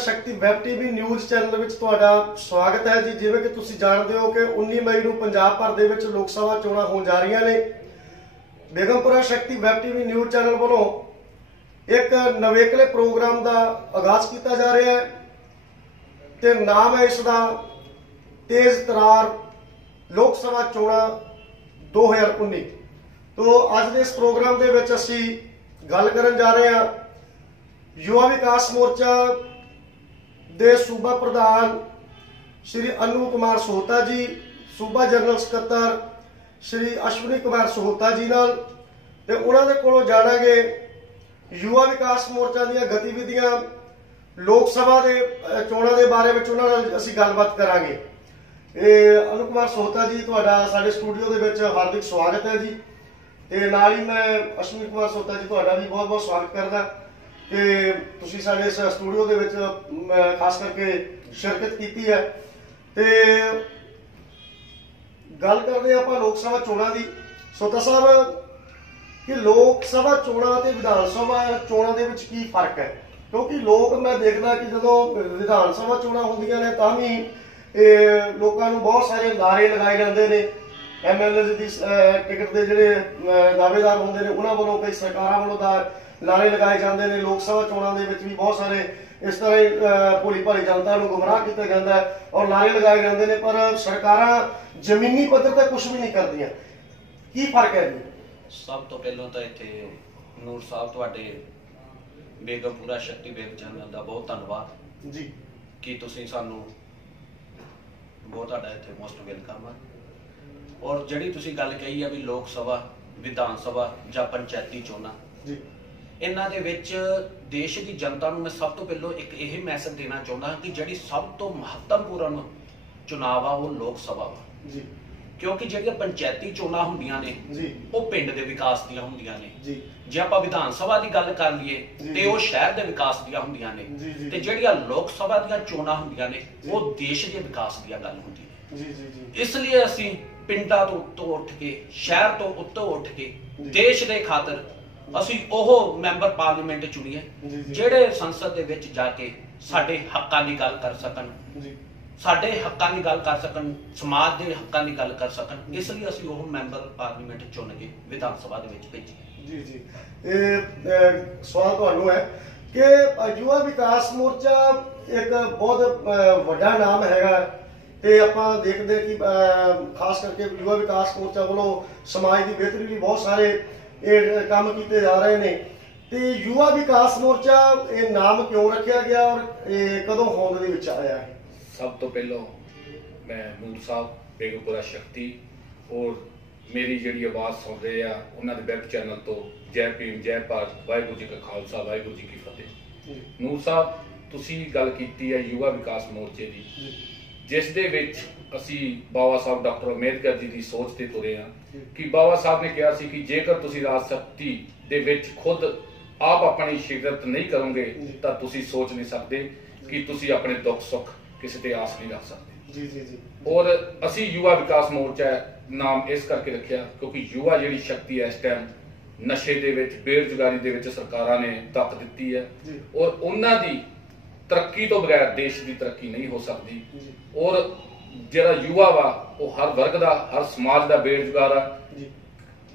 Shakti web TV news channel ਵਿੱਚ ਤੁਹਾਡਾ ਸਵਾਗਤ ਹੈ ਜੀ। ਜਿਵੇਂ ਕਿ ਤੁਸੀਂ ਜਾਣਦੇ ਹੋ ਕਿ 19 ਮਈ ਨੂੰ ਪੰਜਾਬ ਭਰ ਦੇ ਵਿੱਚ ਲੋਕ ਸਭਾ ਚੋਣਾਂ ਹੋਣ ਜਾ ਰਹੀਆਂ ਨੇ। Begampura Shakti web TV news channel ਵੱਲੋਂ ਇੱਕ ਨਵੇਕਲੇ ਪ੍ਰੋਗਰਾਮ ਦਾ ਆਗਾਜ਼ ਕੀਤਾ ਜਾ ਰਿਹਾ ਹੈ ਤੇ ਨਾਮ ਹੈ ਇਸ ਦਾ ਤੇਜ਼ ਤਰਾਰ ਲੋਕ ਸਭਾ ਚੋਣਾਂ 2019 ਤੋਂ ਅੱਜ ਦੇ ਇਸ ਪ੍ਰੋਗਰਾਮ ਦੇ ਵਿੱਚ ਅਸੀਂ ਗੱਲ ਕਰਨ ਜਾ ਰਹੇ ਹਾਂ। ਯੁਵਾ ਵਿਕਾਸ ਮੋਰਚਾ ਦੇ ਸੂਬਾ ਪ੍ਰਧਾਨ ਸ਼੍ਰੀ ਅਨੂ ਕੁਮਾਰ ਸੋਹਤਾ ਜੀ, ਸੂਬਾ ਜਨਰਲ ਸਕੱਤਰ ਸ਼੍ਰੀ ਅਸ਼ਵਨੀ ਕੁਮਾਰ ਸੋਹਤਾ ਜੀ ਨਾਲ ਤੇ ਉਹਨਾਂ ਦੇ ਕੋਲੋਂ ਜਾਣਾਂਗੇ ਯੁਵਾ ਵਿਕਾਸ ਮੋਰਚਾ ਦੀਆਂ ਗਤੀਵਿਧੀਆਂ, ਲੋਕ ਸਭਾ ਦੇ ਚੋਣਾਂ ਦੇ ਬਾਰੇ ਵਿੱਚ ਉਹਨਾਂ ਨਾਲ ਅਸੀਂ ਗੱਲਬਾਤ ਕਰਾਂਗੇ। ਇਹ ਅਨੂ ਕੁਮਾਰ ਸੋਹਤਾ ਜੀ, ਤੁਹਾਡਾ ਸਾਡੇ ਸਟੂਡੀਓ ਦੇ ਵਿੱਚ ਹਾਰਦਿਕ ਸਵਾਗਤ ਹੈ ਜੀ। ਤੇ ਨਾਲ ਹੀ ਮੈਂ ਅਸ਼ਵਨੀ ਕੁਮਾਰ ਸੋਹਤਾ ਜੀ, ਤੁਹਾਡਾ ਵੀ ਬਹੁਤ ਬਹੁਤ ਸਵਾਗਤ ਕਰਦਾ। ਕਿ ਤੁਸੀਂ ਸਾਡੇ ਇਸ ਸਟੂਡੀਓ ਦੇ ਵਿੱਚ ਖਾਸ ਕਰਕੇ ਸ਼ਿਰਕਤ ਕੀਤੀ ਹੈ। ਤੇ ਗੱਲ ਕਰਦੇ ਹਾਂ ਆਪਾਂ ਲੋਕ ਸਭਾ ਚੋਣਾਂ ਦੀ। ਸੋਤਾ ਸਾਹਿਬ ਕਿ ਲੋਕ ਸਭਾ ਚੋਣਾਂ ਤੇ ਵਿਧਾਨ ਸਭਾ ਚੋਣਾਂ ਦੇ ਵਿੱਚ ਕੀ ਫ਼ਰਕ ਹੈ? ਕਿਉਂਕਿ ਲੋਕ ਮੈਂ ਦੇਖਦਾ ਕਿ ਜਦੋਂ ਵਿਧਾਨ ਸਭਾ ਚੋਣਾਂ ਹੁੰਦੀਆਂ ਨੇ ਤਾਂ ਵੀ ਇਹ ਲੋਕਾਂ ਨੂੰ ਬਹੁਤ ਸਾਰੇ ਨਾਰੇ ਲਗਾਏ ਜਾਂਦੇ ਨੇ। ਐਮਐਲਏ ਦੀ ਟਿਕਟ ਦੇ ਜਿਹੜੇ ਅਹ, ਦਾਅਵੇਦਾਰ ਹੁੰਦੇ ਨੇ ਉਹਨਾਂ ਵੱਲੋਂ ਕਈ ਸਰਕਾਰਾਂ ਵੱਲੋਂ ਦਾ ਨਾਰੇ ਲਗਾਏ ਜਾਂਦੇ ਨੇ ਲੋਕ ਸਭਾ ਚੋਣਾਂ ਦੇ ਵਿੱਚ ਵੀ ਬਹੁਤ ਸਾਰੇ ਇਸ ਤਰ੍ਹਾਂ ਹੀ ਭੋਲੀ ਭਾਲੀ ਜਨਤਾ ਨੂੰ ਗੁੰਮਰਾਹ ਕੀਤਾ ਜਾਂਦਾ ਹੈ ਔਰ ਨਾਰੇ ਲਗਾਏ ਜਾਂਦੇ ਨੇ ਪਰ ਸਰਕਾਰਾਂ ਜ਼ਮੀਨੀ ਪੱਧਰ ਤੇ ਕੁਝ ਵੀ ਨਹੀਂ ਕਰਦੀਆਂ। ਕੀ ਫ਼ਰਕ ਹੈ ਜੀ? ਸਭ ਤੋਂ ਪਹਿਲਾਂ ਤਾਂ ਇੱਥੇ ਨੂਰ ਸਾਹਿਬ ਤੁਹਾਡੇ ਬੇਗਮਪੁਰਾ ਸ਼ਕਤੀ ਵੇਵ ਚੈਨਲ ਦਾ ਬਹੁਤ ਧੰਨਵਾਦ। ਜੀ। ਕਿ ਤੁਸੀਂ ਸਾਨੂੰ ਬਹੁਤ ਤੁਹਾਡਾ ਇੱਥੇ ਮੋਸਟ ਵੈਲਕਮ ਹੈ ਔਰ ਜਿਹੜੀ ਤੁਸੀਂ ਗੱਲ ਕਹੀ ਆ ਵੀ ਲੋਕ ਸਭਾ ਵਿਧਾਨ ਸਭਾ ਜਾਂ ਪੰਚਾਇਤੀ ਚੋਣਾਂ। ਜੀ। ਇਹਨਾਂ ਦੇ ਵਿੱਚ ਦੇਸ਼ ਦੀ ਜਨਤਾ ਨੂੰ ਮੈਂ ਸਭ ਤੋਂ ਪਹਿਲਾਂ ਇੱਕ ਇਹ ਮੈਸੇਜ ਦੇਣਾ ਚਾਹੁੰਦਾ ਕਿ ਜਿਹੜੀ ਸਭ ਤੋਂ ਮਹੱਤਵਪੂਰਨ ਚੁਣਾਵ ਆ ਉਹ ਲੋਕ ਸਭਾ ਵਾ ਜੀ ਕਿਉਂਕਿ ਜਿਹੜੀਆਂ ਪੰਚਾਇਤੀ ਚੋਣਾਂ ਹੁੰਦੀਆਂ ਨੇ ਜੀ ਉਹ ਪਿੰਡ ਦੇ ਵਿਕਾਸ ਦੀਆਂ ਹੁੰਦੀਆਂ ਨੇ ਜੀ ਜੇ ਆਪਾਂ ਵਿਧਾਨ ਸਭਾ ਦੀ ਗੱਲ ਕਰ ਲਈਏ ਤੇ। ਉਹ ਸ਼ਹਿਰ ਦੇ ਵਿਕਾਸ ਦੀਆਂ ਹੁੰਦੀਆਂ ਨੇ। ਤੇ ਜਿਹੜੀਆਂ ਲੋਕ ਸਭਾ ਦੀਆਂ ਚੋਣਾਂ ਹੁੰਦੀਆਂ ਨੇ। ਉਹ ਦੇਸ਼ ਦੇ ਵਿਕਾਸ ਦੀਆਂ ਗੱਲ ਹੁੰਦੀ ਹੈ ਜੀ ਜੀ ਜੀ ਇਸ ਲਈ ਅਸੀਂ ਪਿੰਡਾਂ ਤੋਂ ਉੱਤੋਂ ਉੱਠ ਕੇ ਸ਼ਹਿਰ ਤੋਂ ਉੱਤੋਂ ਉੱਠ ਕੇ। ਦੇਸ਼ ਦੇ ਖਾਤਰ ਅਸੀਂ ਉਹ ਮੈਂਬਰ ਪਾਰਲੀਮੈਂਟ ਚੁਣੀਏ। ਜਿਹੜੇ ਸੰਸਦ ਦੇ ਵਿੱਚ ਜਾ ਕੇ ਸਾਡੇ ਹੱਕਾਂ ਦੀ ਗੱਲ ਕਰ ਸਕਣ। ਜੀ। ਸਾਡੇ ਹੱਕਾਂ ਦੀ ਗੱਲ ਕਰ ਸਕਣ ਸਮਾਜ ਦੇ ਹੱਕਾਂ ਦੀ ਗੱਲ ਕਰ ਸਕਣ। ਇਸ ਲਈ ਅਸੀਂ ਉਹ ਮੈਂਬਰ ਪਾਰਲੀਮੈਂਟ ਚੁਣ ਕੇ ਵਿਧਾਨ ਸਭਾ ਦੇ ਵਿੱਚ ਭੇਜੀਏ ਜੀ ਜੀ। ਇਹ ਸਵਾਲ ਤੁਹਾਨੂੰ ਹੈ ਕਿ ਯੁਵਾ ਵਿਕਾਸ ਮੋਰਚਾ ਇੱਕ ਬਹੁਤ ਵੱਡਾ ਨਾਮ ਹੈਗਾ। ਤੇ ਆਪਾਂ ਦੇਖਦੇ ਕਿ ਖਾਸ ਕਰਕੇ ਯੁਵਾ ਵਿਕਾਸ ਮੋਰਚਾ ਵੱਲੋਂ ਸਮਾਜ ਦੀ ਬਿਹਤਰੀ ਲਈ ਬਹੁਤ ਸਾਰੇ ਇਹ ਕੰਮ ਕੀਤੇ ਜਾ ਰਹੇ ਨੇ। ਤੇ ਯੁਵਾ ਵਿਕਾਸ ਮੋਰਚਾ ਇਹ ਨਾਮ ਕਿਉਂ ਰੱਖਿਆ ਗਿਆ ਔਰ ਇਹ ਕਦੋਂ ਹੋਂਦ ਦੇ ਵਿੱਚ ਆਇਆ? ਹੈ ਸਭ ਤੋਂ ਪਹਿਲਾਂ ਮੈਂ ਨੂਰ ਸਾਹਿਬ ਬੇਗਮਪੁਰਾ ਸ਼ਕਤੀ ਔਰ ਮੇਰੀ ਜਿਹੜੀ ਆਵਾਜ਼ ਸੁਣ ਰਹੇ ਆ ਉਹਨਾਂ ਦੇ ਵੈਬ ਚੈਨਲ ਤੋਂ ਜੈ ਭੀਮ ਜੈ ਭਾਰਤ ਵਾਹਿਗੁਰੂ ਜੀ ਕਾ ਖਾਲਸਾ ਵਾਹਿਗੁਰੂ ਜੀ ਕੀ ਫਤਿਹ। ਨੂਰ ਸਾਹਿਬ ਤੁਸੀਂ ਗੱਲ ਕੀਤੀ ਹੈ ਯੁਵਾ ਵਿਕਾਸ ਮੋਰਚੇ ਦੀ। ਜਿਸ ਦੇ ਵਿੱਚ ਅਸੀਂ ਬਾਬਾ ਸਾਹਿਬ ਡਾਕਟਰ ਅੰਬੇਦਕਰ ਜੀ ਦੀ ਸੋਚ ਤੇ ਤੁਰੇ ਹਾਂ ਜੀ। ਕਿ ਬਾਬਾ ਸਾਹਿਬ ਨੇ ਕਿਹਾ ਸੀ ਕਿ ਜੇਕਰ ਤੁਸੀਂ ਰਾਜ ਸ਼ਕਤੀ ਦੇ ਵਿੱਚ ਖੁਦ ਆਪ ਆਪਣੀ ਸ਼ਿਰਕਤ ਨਹੀਂ ਕਰੋਗੇ। ਤਾਂ ਤੁਸੀਂ ਸੋਚ ਨਹੀਂ ਸਕਦੇ ਕਿ ਤੁਸੀਂ ਆਪਣੇ ਦੁੱਖ ਸੁੱਖ ਕਿਸੇ ਤੇ ਆਸ ਨਹੀਂ ਰੱਖ ਸਕਦੇ ਜੀ ਜੀ ਜੀ ਔਰ ਅਸੀਂ ਯੁਵਾ ਵਿਕਾਸ ਮੋਰਚਾ ਨਾਮ ਇਸ ਕਰਕੇ ਰੱਖਿਆ ਕਿਉਂਕਿ ਯੁਵਾ ਜਿਹੜੀ ਸ਼ਕਤੀ ਹੈ ਇਸ ਟਾਈਮ ਨਸ਼ੇ ਦੇ ਵਿੱਚ ਬੇਰੁਜ਼ਗਾਰੀ ਦੇ ਵਿੱਚ ਸਰਕਾਰਾਂ ਨੇ ਤੱਕ ਦਿੱਤੀ ਹੈ। ਔਰ ਉਹਨਾਂ ਦੀ ਤਰੱਕੀ ਤੋਂ ਬਗੈਰ ਦੇਸ਼ ਦੀ ਤਰੱਕੀ ਨਹੀਂ ਹੋ ਸਕਦੀ ਔਰ ਜਿਹੜਾ ਯੁਵਾ ਵਾ ਉਹ ਹਰ ਵਰਗ ਦਾ ਹਰ ਸਮਾਜ ਦਾ ਬੇਰੁਜ਼ਗਾਰ ਆ। ਜੀ।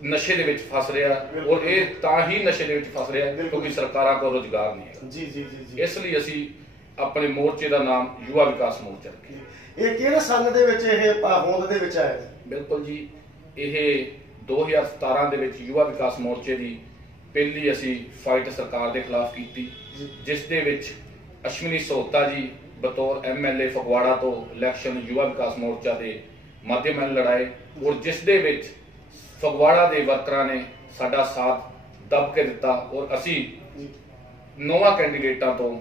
ਨਸ਼ੇ ਦੇ ਵਿੱਚ ਫਸ ਰਿਹਾ। ਔਰ ਇਹ ਤਾਂ ਹੀ ਨਸ਼ੇ ਦੇ ਵਿੱਚ ਫਸ ਰਿਹਾ। ਕਿਉਂਕਿ ਸਰਕਾਰਾਂ ਕੋਲ ਰੋਜ਼ਗਾਰ ਨਹੀਂ ਹੈ ਜੀ ਜੀ ਜੀ ਇਸ ਲਈ ਅਸੀਂ ਆਪਣੇ ਮੋਰਚੇ ਦਾ ਨਾਮ ਯੁਵਾ ਵਿਕਾਸ ਮੋਰਚਾ ਰੱਖਿਆ। ਇਹ ਕਿਹੜੇ ਸੰਨ ਦੇ ਵਿੱਚ ਇਹ ਹੋਂਦ ਦੇ ਵਿੱਚ ਆਇਆ ਬਿਲਕੁਲ ਜੀ। ਇਹ 2017 ਦੇ ਵਿੱਚ ਯੁਵਾ ਵਿਕਾਸ ਮੋਰਚੇ ਦੀ ਪਹਿਲੀ ਅਸੀਂ ਫਾਈਟ ਸਰਕਾਰ ਦੇ ਖਿਲਾਫ ਕੀਤੀ ਜਿਸ ਦੇ ਵਿੱਚ ਅਸ਼ਵਨੀ ਸੋਹਤਾ ਜੀ ਬਤੌਰ ਐਮਐਲਏ ਫਗਵਾੜਾ ਤੋਂ ਇਲੈਕਸ਼ਨ ਯੁਵਾ ਵਿਕਾਸ ਮੋਰਚਾ ਦੇ ਮਾਧਿਅਮ ਨਾਲ ਲੜਾਏ ਔਰ ਜਿਸ ਦੇ ਵਿੱਚ ਫਗਵਾੜਾ ਦੇ ਵਰਕਰਾਂ ਨੇ ਸਾਡਾ ਸਾਥ ਦਬ ਕੇ ਦਿੱਤਾ ਔਰ ਅਸੀਂ ਨੌਵਾਂ ਕੈਂਡੀਡੇਟਾਂ ਤੋਂ